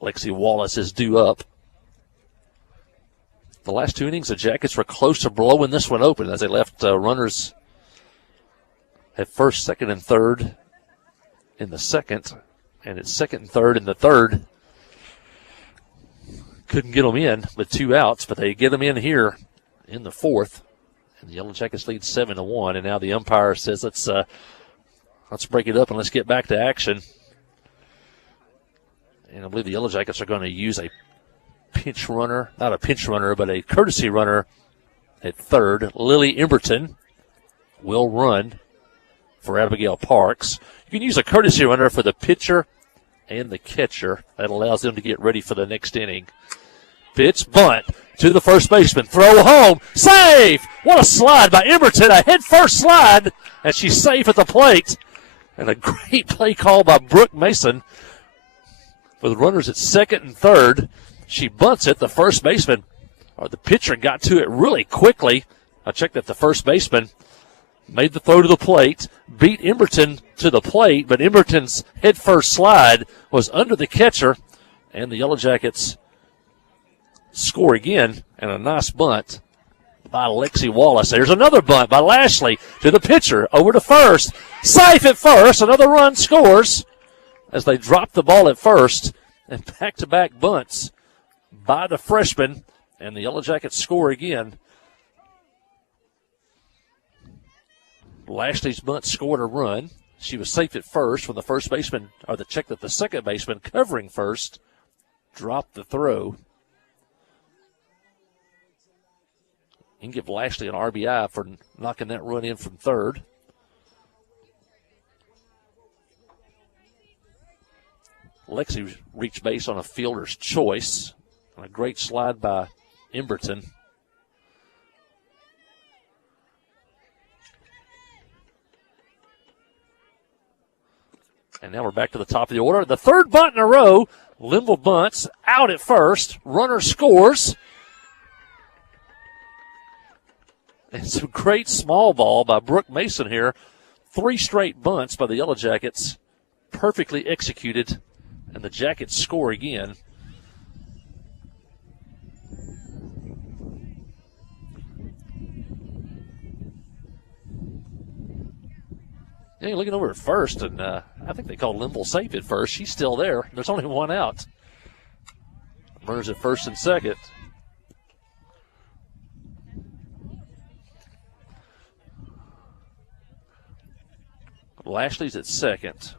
Lexi Wallace is due up. The last 2 innings, the Jackets were close to blowing this one open as they left runners at first, second, and third in the second, and at second and third in the third. Couldn't get them in with 2 outs, but they get them in here in the fourth. And the Yellow Jackets lead 7-1, and now the umpire says, let's break it up and let's get back to action. And I believe the Yellow Jackets are going to use a pinch runner, not a pinch runner, but a courtesy runner at third. Lily Emberton will run for Abigail Parks. You can use a courtesy runner for the pitcher and the catcher. That allows them to get ready for the next inning. Pitch, bunt to the first baseman. Throw home. Safe! What a slide by Emberton. A head-first slide, and she's safe at the plate. And a great play call by Brooke Mason. With runners at second and third, she bunts it. The first baseman, or the pitcher, got to it really quickly. I checked that the first baseman made the throw to the plate, beat Emberton to the plate, but Emberton's head-first slide was under the catcher, and the Yellow Jackets score again, and a nice bunt by Lexi Wallace. There's another bunt by Lashley to the pitcher, over to first. Safe at first. Another run scores as they drop the ball at first, and back-to-back bunts by the freshman, and the Yellow Jackets score again. Lashley's bunt scored a run. She was safe at first when the first baseman, or the check that the second baseman covering first, dropped the throw. You can give Lashley an RBI for knocking that run in from third. Lexi reached base on a fielder's choice. And a great slide by Emberton. And now we're back to the top of the order. The third bunt in a row. Limble bunts out at first. Runner scores. And some great small ball by Brooke Mason here. 3 straight bunts by the Yellow Jackets. Perfectly executed. And the Jackets score again. Yeah, you're looking over at first, and I think they called Limble safe at first. She's still there. There's only 1 out. Runners at first and second. Lashley's at second.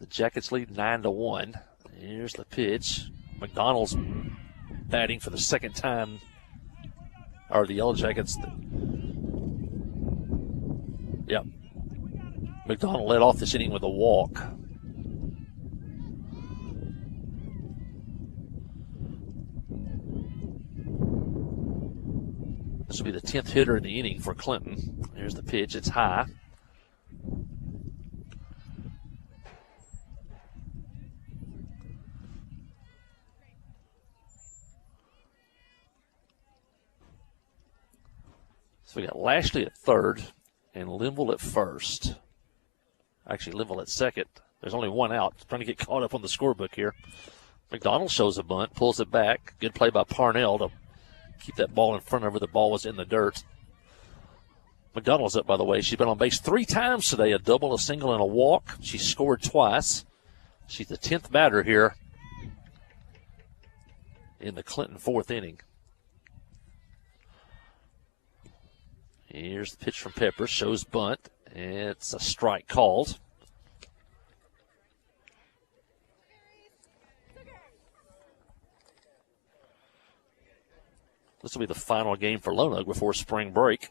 The Jackets lead 9-1. Here's the pitch. McDonald's batting for the second time. Or the Yellow Jackets. Yep. McDonald led off this inning with a walk. This will be the 10th hitter in the inning for Clinton. Here's the pitch. It's high. So we got Lashley at third and Linville at first. Actually, Linville at second. There's only one out. Trying to get caught up on the scorebook here. McDonald shows a bunt, pulls it back. Good play by Parnell to keep that ball in front of her. The ball was in the dirt. McDonald's up, by the way. She's been on base 3 times today, a double, a single, and a walk. She scored twice. She's the 10th batter here in the Clinton 4th inning. Here's the pitch from Pepper. Shows bunt. It's a strike called. This will be the final game for Lone Oak before spring break.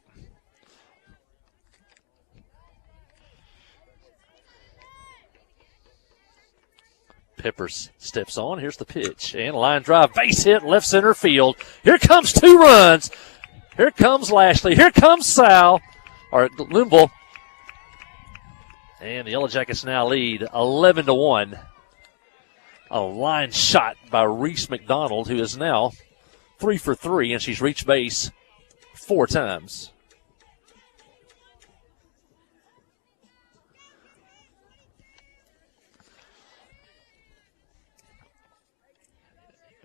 Peppers steps on. Here's the pitch. And line drive. Base hit left center field. Here comes 2 runs. Here comes Lashley. Here comes Sal. Or Linville. And the Yellow Jackets now lead 11-1. A line shot by Reese McDonald, who is now 3 for 3, and she's reached base 4 times.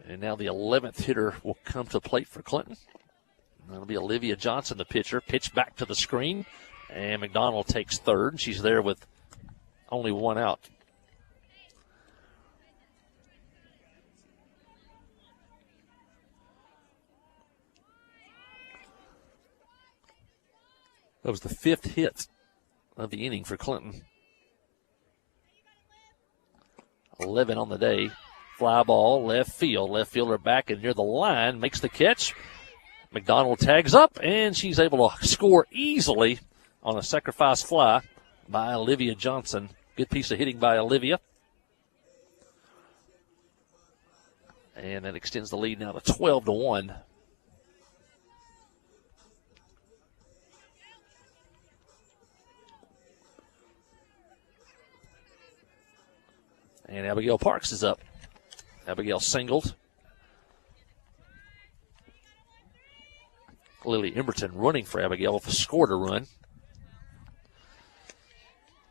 And now the 11th hitter will come to the plate for Clinton. That'll be Olivia Johnson, the pitcher. Pitch back to the screen, and McDonald takes third. She's there with only 1 out. That was the 5th hit of the inning for Clinton. 11 on the day. Fly ball, left field. Left fielder back and near the line. Makes the catch. McDonald tags up, and she's able to score easily on a sacrifice fly by Olivia Johnson. Good piece of hitting by Olivia. And that extends the lead now to 12-1. And Abigail Parks is up. Abigail singled. Lily Emberton running for Abigail with a score to run.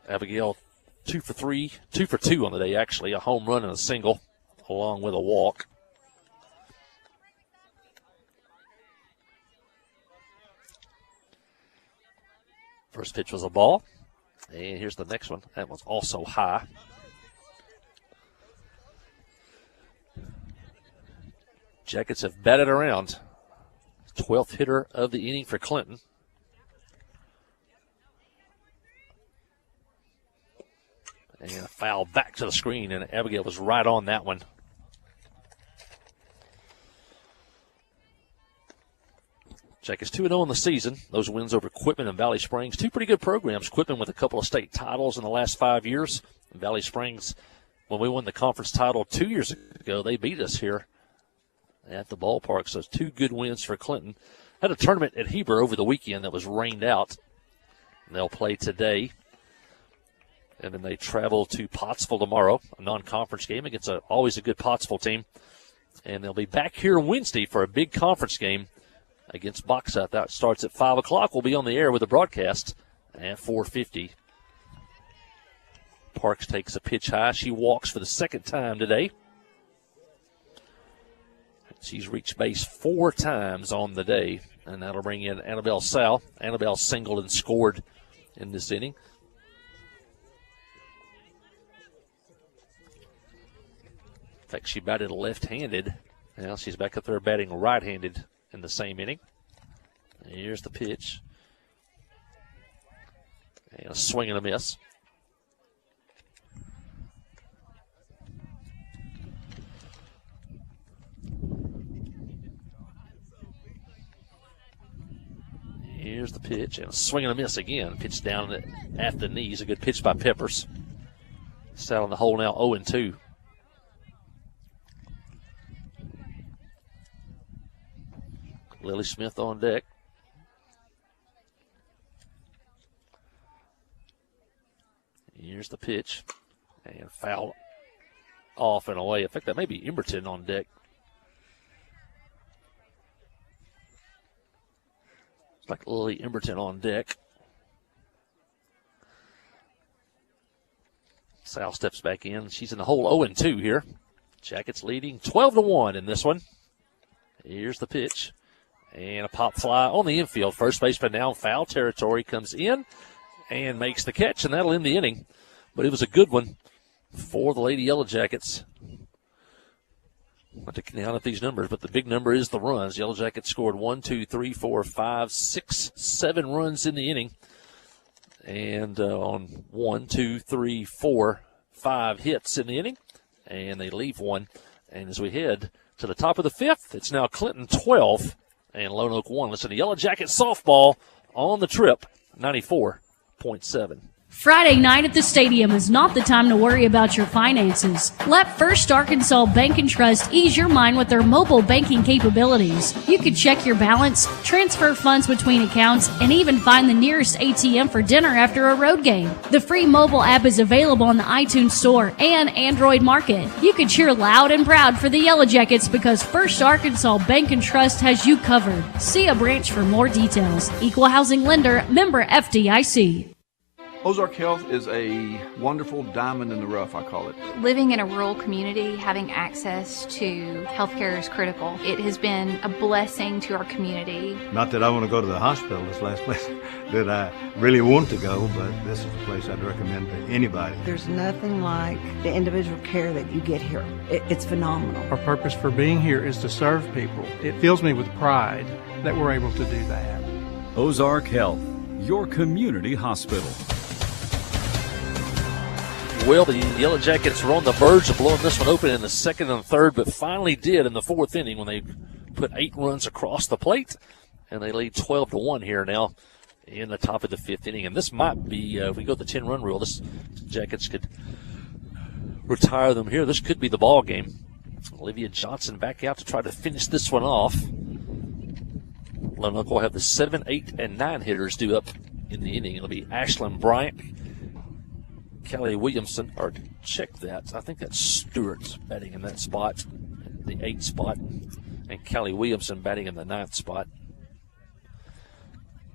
Abigail 2 for 3, 2 for 2 on the day, actually. A home run and a single, along with a walk. First pitch was a ball. And here's the next one. That one's also high. Jackets have batted around. 12th hitter of the inning for Clinton. And a foul back to the screen, and Abigail was right on that one. Jackets 2-0 in the season. Those wins over Quitman and Valley Springs. 2 pretty good programs. Quitman with a couple of state titles in the last 5 years. And Valley Springs, when we won the conference title 2 years ago, they beat us here at the ballpark. So 2 good wins for Clinton. Had a tournament at Heber over the weekend that was rained out. And they'll play today. And then they travel to Pottsville tomorrow, a non-conference game against always a good Pottsville team. And they'll be back here Wednesday for a big conference game against Bauxite. That starts at 5 o'clock. We'll be on the air with the broadcast at 4:50. Parks takes a pitch high. She walks for the second time today. She's reached base 4 times on the day, and that'll bring in Annabelle Sal. Annabelle singled and scored in this inning. In fact, she batted left-handed. Now she's back up there batting right-handed in the same inning. Here's the pitch. And a swing and a miss. Here's the pitch, and a swing and a miss again. Pitch down at the knees. A good pitch by Peppers. Sat on the hole now, 0-2. Lily Smith on deck. Here's the pitch. And foul off and away. In fact, that may be Emberton on deck. It's like Lily Emberton on deck. Sal steps back in. She's in the hole 0-2 here. Jackets leading 12-1 in this one. Here's the pitch. And a pop fly on the infield. First baseman now in foul territory, comes in and makes the catch, and that'll end the inning. But it was a good one for the Lady Yellow Jackets. Not to count up these numbers, but the big number is the runs. Yellow Jackets scored 1, 2, 3, 4, 5, 6, 7 runs in the inning. And on 1, 2, 3, 4, 5 hits in the inning. And they leave one. And as we head to the top of the fifth, it's now Clinton 12 and Lone Oak 1. Listen to Yellow Jacket softball on the trip, 94.7. Friday night at the stadium is not the time to worry about your finances. Let First Arkansas Bank and Trust ease your mind with their mobile banking capabilities. You can check your balance, transfer funds between accounts, and even find the nearest ATM for dinner after a road game. The free mobile app is available on the iTunes Store and Android Market. You can cheer loud and proud for the Yellow Jackets because First Arkansas Bank and Trust has you covered. See a branch for more details. Equal Housing Lender, member FDIC. Ozark Health is a wonderful diamond in the rough, I call it. Living in a rural community, having access to healthcare is critical. It has been a blessing to our community. Not that I want to go to the hospital, this last place that I really want to go, but this is a place I'd recommend to anybody. There's nothing like the individual care that you get here. It's phenomenal. Our purpose for being here is to serve people. It fills me with pride that we're able to do that. Ozark Health, your community hospital. Well, the Yellow Jackets were on the verge of blowing this one open in the second and third, but finally did in the fourth inning when they put 8 runs across the plate, and they lead 12-1 here now in the top of the fifth inning. And this might be, if we go the 10-run rule, this Jackets could retire them here. This could be the ball game. Olivia Johnson back out to try to finish this one off. Lone Oak will have the 7, 8, and 9 hitters due up in the inning. It'll be Ashlyn Bryant, Kelly Williamson, or check that. I think that's Stewart batting in that spot, the 8th spot, and Kelly Williamson batting in the 9th spot.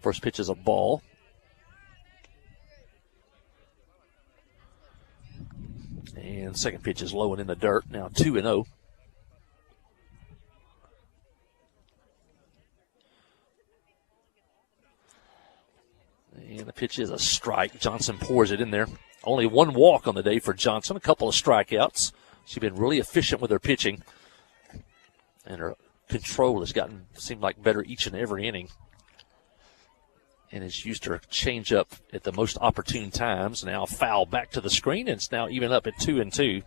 First pitch is a ball. And second pitch is low and in the dirt. Now 2-0. And the pitch is a strike. Johnson pours it in there. Only 1 walk on the day for Johnson, a couple of strikeouts. She's been really efficient with her pitching. And her control has seemed like better each and every inning. And has used her changeup at the most opportune times. Now foul back to the screen, and it's now even up at 2-2.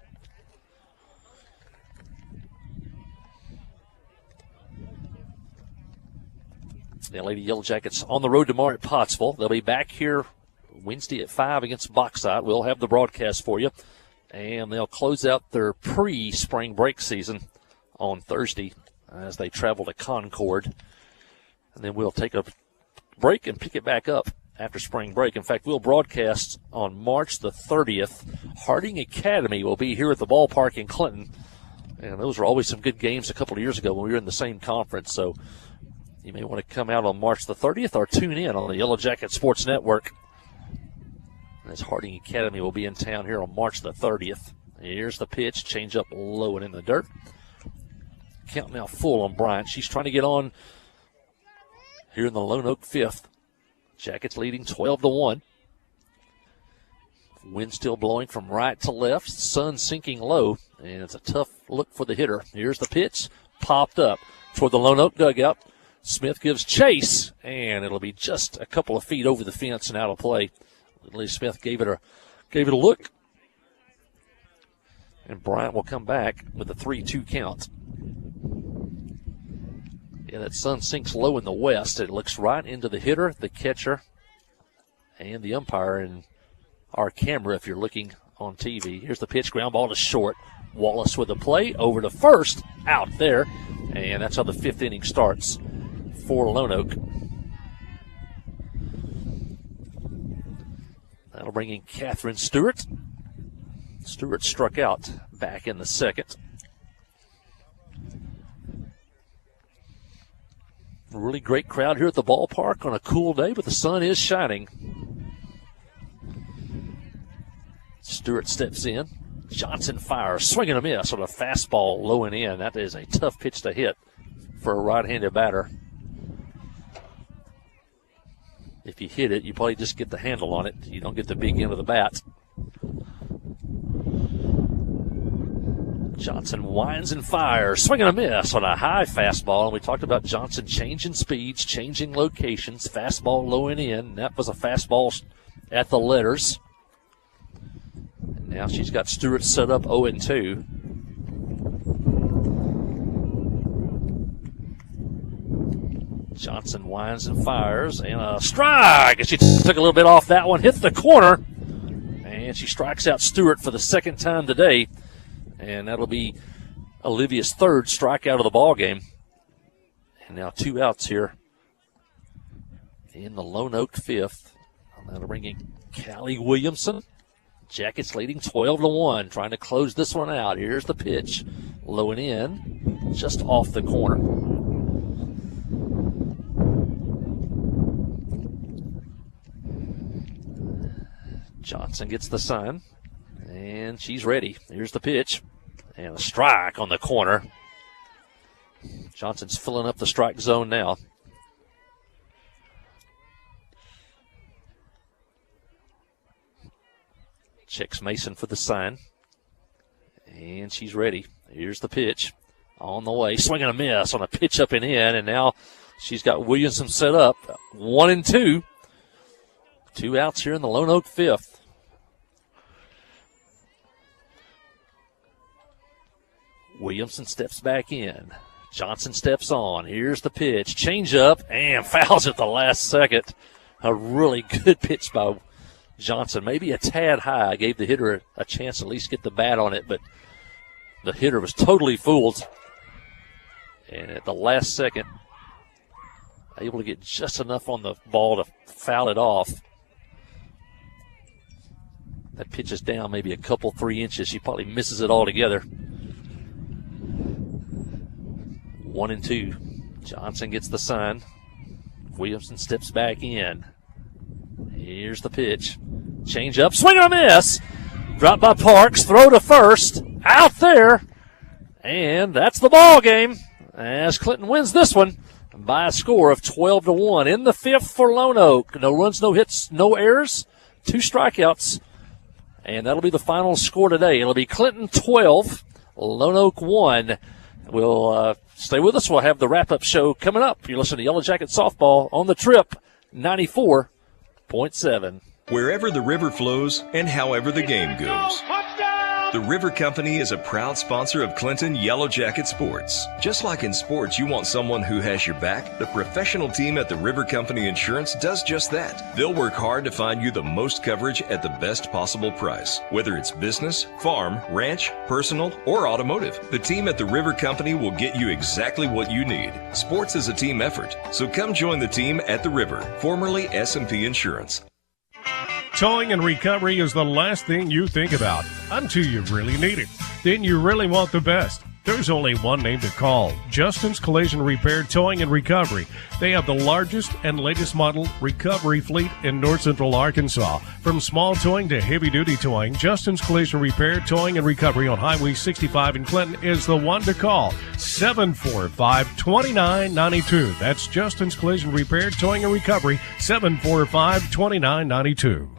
The Lady Yellow Jackets on the road tomorrow at Pottsville. They'll be back here Wednesday at 5 against Bauxite. We'll have the broadcast for you. And they'll close out their pre-spring break season on Thursday as they travel to Concord. And then we'll take a break and pick it back up after spring break. In fact, we'll broadcast on March the 30th. Harding Academy will be here at the ballpark in Clinton. And those were always some good games a couple of years ago when we were in the same conference. So you may want to come out on March the 30th or tune in on the Yellow Jacket Sports Network. As Harding Academy will be in town here on March the 30th. Here's the pitch, change up low and in the dirt. Count now full on Bryant. She's trying to get on here in the Lone Oak fifth. Jackets leading 12-1. Wind still blowing from right to left. Sun sinking low, and it's a tough look for the hitter. Here's the pitch, popped up toward the Lone Oak dugout. Smith gives chase, and it'll be just a couple of feet over the fence and out of play. Lee Smith gave it a look. And Bryant will come back with a 3-2 count. Yeah, that sun sinks low in the west. It looks right into the hitter, the catcher, and the umpire, and our camera if you're looking on TV. Here's the pitch, ground ball to short. Wallace with the play, over to first, out there, and that's how the 5th inning starts for Lone Oak. That'll bring in Catherine Stewart. Stewart struck out back in the 2nd. A really great crowd here at the ballpark on a cool day, but the sun is shining. Stewart steps in. Johnson fires, swing and a miss on a fastball low and in. That is a tough pitch to hit for a right-handed batter. If you hit it, you probably just get the handle on it. You don't get the big end of the bat. Johnson winds and fires, swing and a miss on a high fastball. And we talked about Johnson changing speeds, changing locations, fastball low and in. That was a fastball at the letters. And now she's got Stewart set up 0-2. Johnson winds and fires, and a strike. And she took a little bit off that one, hits the corner, and she strikes out Stewart for the 2nd time today. And that'll be Olivia's 3rd strikeout of the ball game. And now 2 outs here in the Lone Oak 5th. And that'll bring in Callie Williamson. Jackets leading 12-1, trying to close this one out. Here's the pitch, low and in, just off the corner. Johnson gets the sign, and she's ready. Here's the pitch, and a strike on the corner. Johnson's filling up the strike zone now. Checks Mason for the sign, and she's ready. Here's the pitch, on the way, swing and a miss on a pitch up and in, and now she's got Williamson set up, 1-2. 2 outs here in the Lone Oak 5th. Williamson steps back in. Johnson steps on. Here's the pitch. Change up and fouls at the last second. A really good pitch by Johnson. Maybe a tad high. Gave the hitter a chance to at least get the bat on it, but the hitter was totally fooled. And at the last second, able to get just enough on the ball to foul it off. That pitch is down maybe a couple, 3 inches. She probably misses it altogether. 1-2. Johnson gets the sign. Williamson steps back in. Here's the pitch. Change up, swing and a miss. Drop by Parks, throw to first. Out there. And that's the ball game as Clinton wins this one by a score of 12-1 in the 5th for Lone Oak. No runs, no hits, no errors, 2 strikeouts. And that'll be the final score today. It'll be Clinton 12, Lone Oak 1. We'll stay with us. We'll have the wrap-up show coming up. You're listening to Yellow Jacket Softball on the Trip 94.7. Wherever the river flows and however the game goes. The River Company is a proud sponsor of Clinton Yellow Jacket Sports. Just like in sports, you want someone who has your back. The professional team at the River Company Insurance does just that. They'll work hard to find you the most coverage at the best possible price. Whether it's business, farm, ranch, personal, or automotive, the team at the River Company will get you exactly what you need. Sports is a team effort, so come join the team at the River, formerly S&P Insurance. Towing and recovery is the last thing you think about until you really need it. Then you really want the best. There's only one name to call, Justin's Collision Repair Towing and Recovery. They have the largest and latest model recovery fleet in North Central Arkansas. From small towing to heavy-duty towing, Justin's Collision Repair Towing and Recovery on Highway 65 in Clinton is the one to call, 745-2992. That's Justin's Collision Repair Towing and Recovery, 745-2992.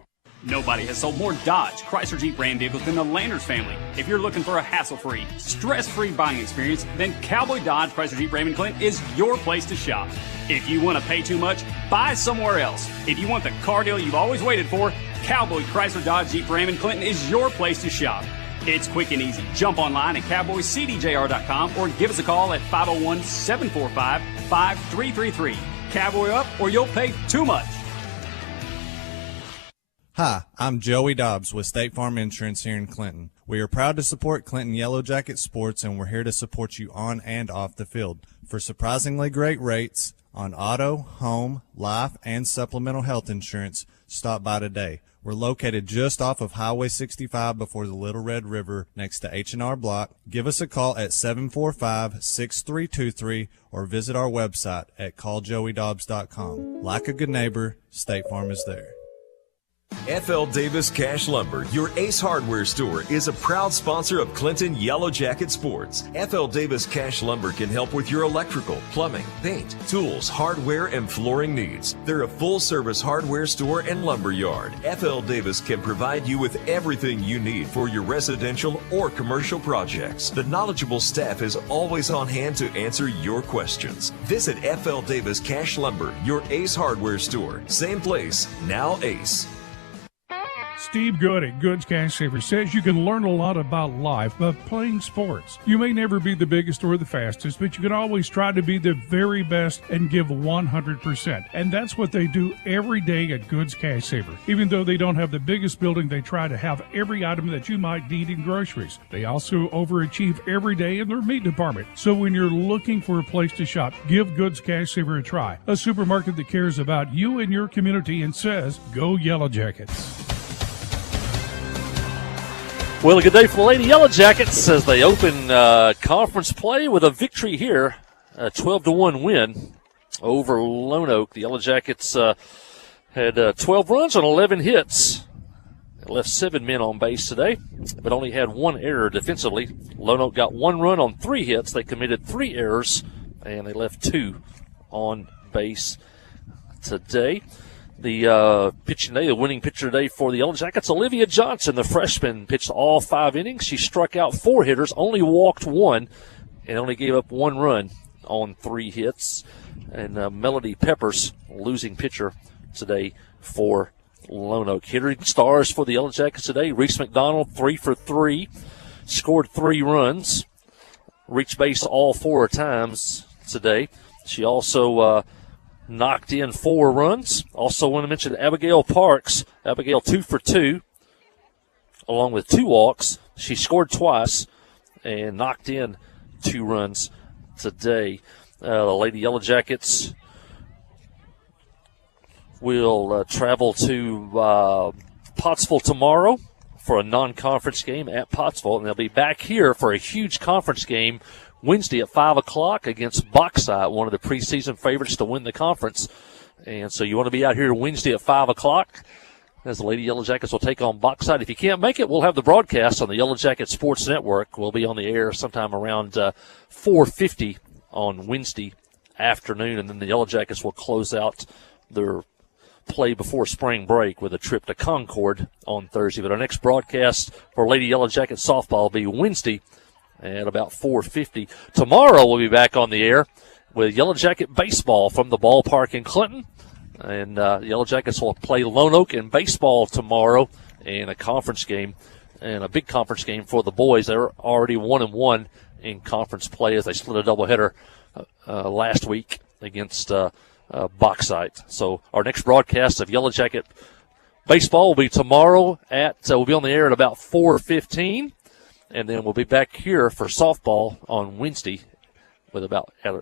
Nobody has sold more Dodge, Chrysler Jeep brand vehicles than the Landers family. If you're looking for a hassle-free, stress-free buying experience, then Cowboy Dodge, Chrysler Jeep Ram and Clinton is your place to shop. If you want to pay too much, buy somewhere else. If you want the car deal you've always waited for, Cowboy Chrysler Dodge Jeep Ram and Clinton is your place to shop. It's quick and easy. Jump online at cowboycdjr.com or give us a call at 501-745-5333. Cowboy up or you'll pay too much. Hi, I'm Joey Dobbs with State Farm Insurance here in Clinton. We are proud to support Clinton Yellow Jacket Sports, and we're here to support you on and off the field. For surprisingly great rates on auto, home, life, and supplemental health insurance, stop by today. We're located just off of Highway 65 before the Little Red River next to H&R Block. Give us a call at 745-6323 or visit our website at calljoeydobbs.com. Like a good neighbor, State Farm is there. FL Davis Cash Lumber, your Ace Hardware store, is a proud sponsor of Clinton Yellow Jacket Sports. FL Davis Cash Lumber can help with your electrical, plumbing, paint, tools, hardware, and flooring needs. They're a full-service hardware store and lumber yard. FL Davis can provide you with everything you need for your residential or commercial projects. The knowledgeable staff is always on hand to answer your questions. Visit FL Davis Cash Lumber, your Ace Hardware store. Same place, now Ace. Steve Good at Goods Cash Saver says you can learn a lot about life by playing sports. You may never be the biggest or the fastest, but you can always try to be the very best and give 100%. And that's what they do every day at Goods Cash Saver. Even though they don't have the biggest building, they try to have every item that you might need in groceries. They also overachieve every day in their meat department. So when you're looking for a place to shop, give Goods Cash Saver a try. A supermarket that cares about you and your community and says, go Yellow Jackets. Well, a good day for the Lady Yellow Jackets as they open conference play with a victory here, a 12-1 win over Lone Oak. The Yellow Jackets had 12 runs on 11 hits. They left 7 men on base today, but only had 1 error defensively. Lone Oak got 1 run on 3 hits. They committed 3 errors, and they left 2 on base today. The pitching today, the winning pitcher today for the Yellow Jackets, Olivia Johnson, the freshman, pitched all 5 innings. She struck out 4 hitters, only walked 1, and only gave up 1 run on 3 hits. And Melody Peppers, losing pitcher today for Lone Oak. Hitting stars for the Yellow Jackets today, Reese McDonald, 3 for 3, scored 3 runs, reached base all 4 times today. She also knocked in 4 runs. Also want to mention Abigail Parks. Abigail 2 for 2, along with 2 walks. She scored twice and knocked in 2 runs today. The Lady Yellow Jackets will travel to Pottsville tomorrow for a non-conference game at Pottsville, and they'll be back here for a huge conference game Wednesday at 5 o'clock against Bauxite, one of the preseason favorites to win the conference. And so you want to be out here Wednesday at 5 o'clock as the Lady Yellow Jackets will take on Bauxite. If you can't make it, we'll have the broadcast on the Yellow Jacket Sports Network. We'll be on the air sometime around 4:50 on Wednesday afternoon, and then the Yellow Jackets will close out their play before spring break with a trip to Concord on Thursday. But our next broadcast for Lady Yellow Jacket softball will be Wednesday at about 4:50. Tomorrow we'll be back on the air with Yellow Jacket baseball from the ballpark in Clinton. And the Yellow Jackets will play Lone Oak in baseball tomorrow in a conference game, and a big conference game for the boys. They're already 1-1 in conference play as they split a doubleheader last week against Bauxite. So our next broadcast of Yellow Jacket baseball will be tomorrow we'll be on the air at about 4:15. And then we'll be back here for softball on Wednesday with about at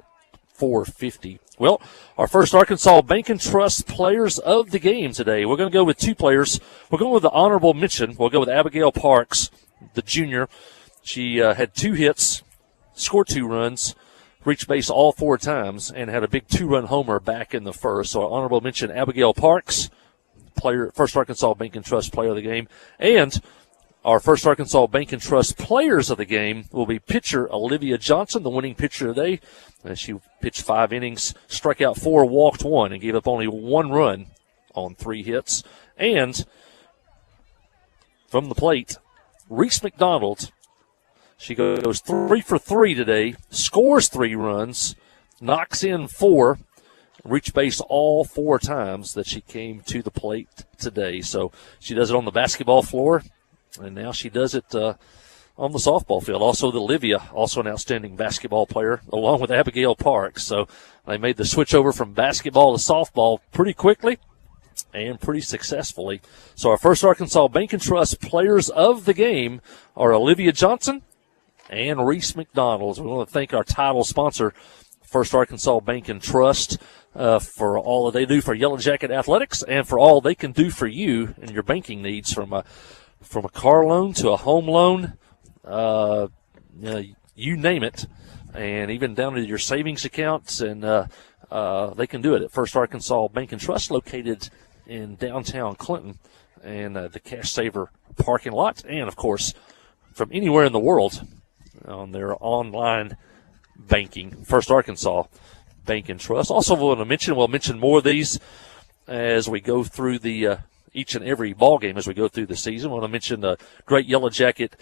4:50. Well, our first Arkansas Bank and Trust players of the game today. We're going to go with 2 players. We're going with the honorable mention. We'll go with Abigail Parks, the junior. She had 2 hits, scored 2 runs, reached base all 4 times, and had a big 2-run homer back in the first. So our honorable mention, Abigail Parks, first Arkansas Bank and Trust player of the game. And our first Arkansas Bank and Trust players of the game will be pitcher Olivia Johnson, the winning pitcher today. She pitched 5 innings, struck out 4, walked 1, and gave up only 1 run on 3 hits. And from the plate, Reese McDonald. She goes 3 for 3 today, scores 3 runs, knocks in 4, reached base all 4 times that she came to the plate today. So she does it on the basketball floor. And now she does it on the softball field. Also, the Olivia, also an outstanding basketball player, along with Abigail Parks. So they made the switch over from basketball to softball pretty quickly and pretty successfully. So our First Arkansas Bank and Trust players of the game are Olivia Johnson and Reese McDonald. We want to thank our title sponsor, First Arkansas Bank and Trust, for all that they do for Yellow Jacket Athletics and for all they can do for you and your banking needs, from a car loan to a home loan, you name it, and even down to your savings accounts, and they can do it at First Arkansas Bank and Trust, located in downtown Clinton, and the Cash Saver parking lot, and of course from anywhere in the world on their online banking. First Arkansas Bank and Trust. Also, we'll mention more of these as we go through the each and every ball game as we go through the season. I want to mention the great Yellow Jacket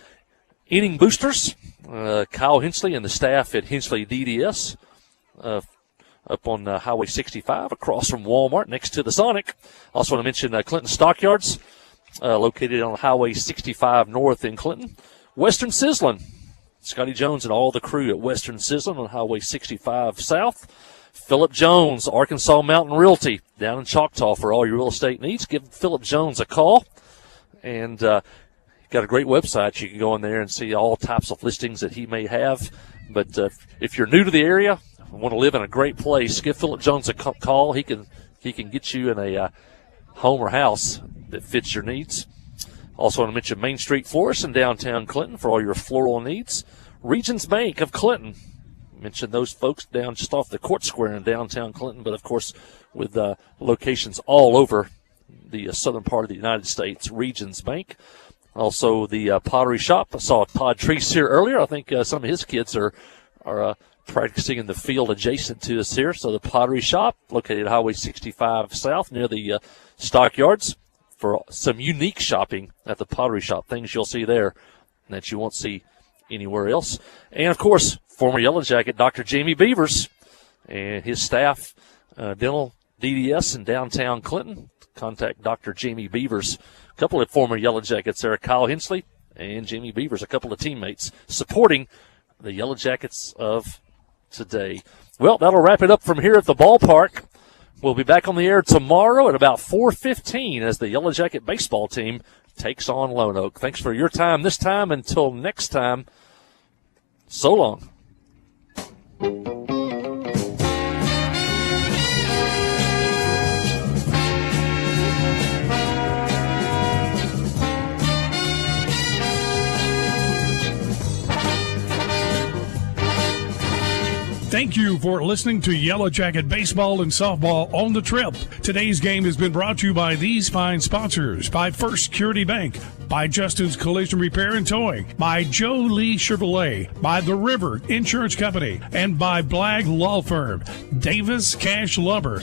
inning boosters, Kyle Hensley and the staff at Hensley DDS, up on Highway 65 across from Walmart next to the Sonic. Also want to mention Clinton Stockyards, located on Highway 65 North in Clinton. Western Sizzlin', Scotty Jones and all the crew at Western Sizzlin' on Highway 65 South. Philip Jones, Arkansas Mountain Realty, down in Choctaw for all your real estate needs. Give Philip Jones a call. And got a great website. You can go in there and see all types of listings that he may have. But if you're new to the area, want to live in a great place, give Philip Jones a call. He can get you in a home or house that fits your needs. Also want to mention Main Street Florist in downtown Clinton for all your floral needs. Regions Bank of Clinton. Mentioned those folks down just off the Court Square in downtown Clinton, but of course with locations all over the southern part of the United States. Regions Bank. Also the Pottery Shop. I saw Todd Treese here earlier. I think some of his kids are practicing in the field adjacent to us here. So the Pottery Shop, located at Highway 65 South near the Stockyards, for some unique shopping at the Pottery Shop. Things you'll see there that you won't see anywhere else. And, of course, former Yellow Jacket Dr. Jamie Beavers and his staff, Dental DDS in downtown Clinton. Contact Dr. Jamie Beavers. A couple of former Yellow Jackets there, Kyle Hensley and Jamie Beavers, a couple of teammates supporting the Yellow Jackets of today. Well, that'll wrap it up from here at the ballpark. We'll be back on the air tomorrow at about 4:15 as the Yellow Jacket baseball team takes on Lone Oak. Thanks for your time this time. Until next time, so long. Thank you for listening to Yellow Jacket Baseball and Softball on the Trip. Today's game has been brought to you by these fine sponsors: by First Security Bank, by Justin's Collision Repair and Towing, by Joe Lee Chevrolet, by The River Insurance Company, and by Blagg Law Firm, Davis Cash Lumber.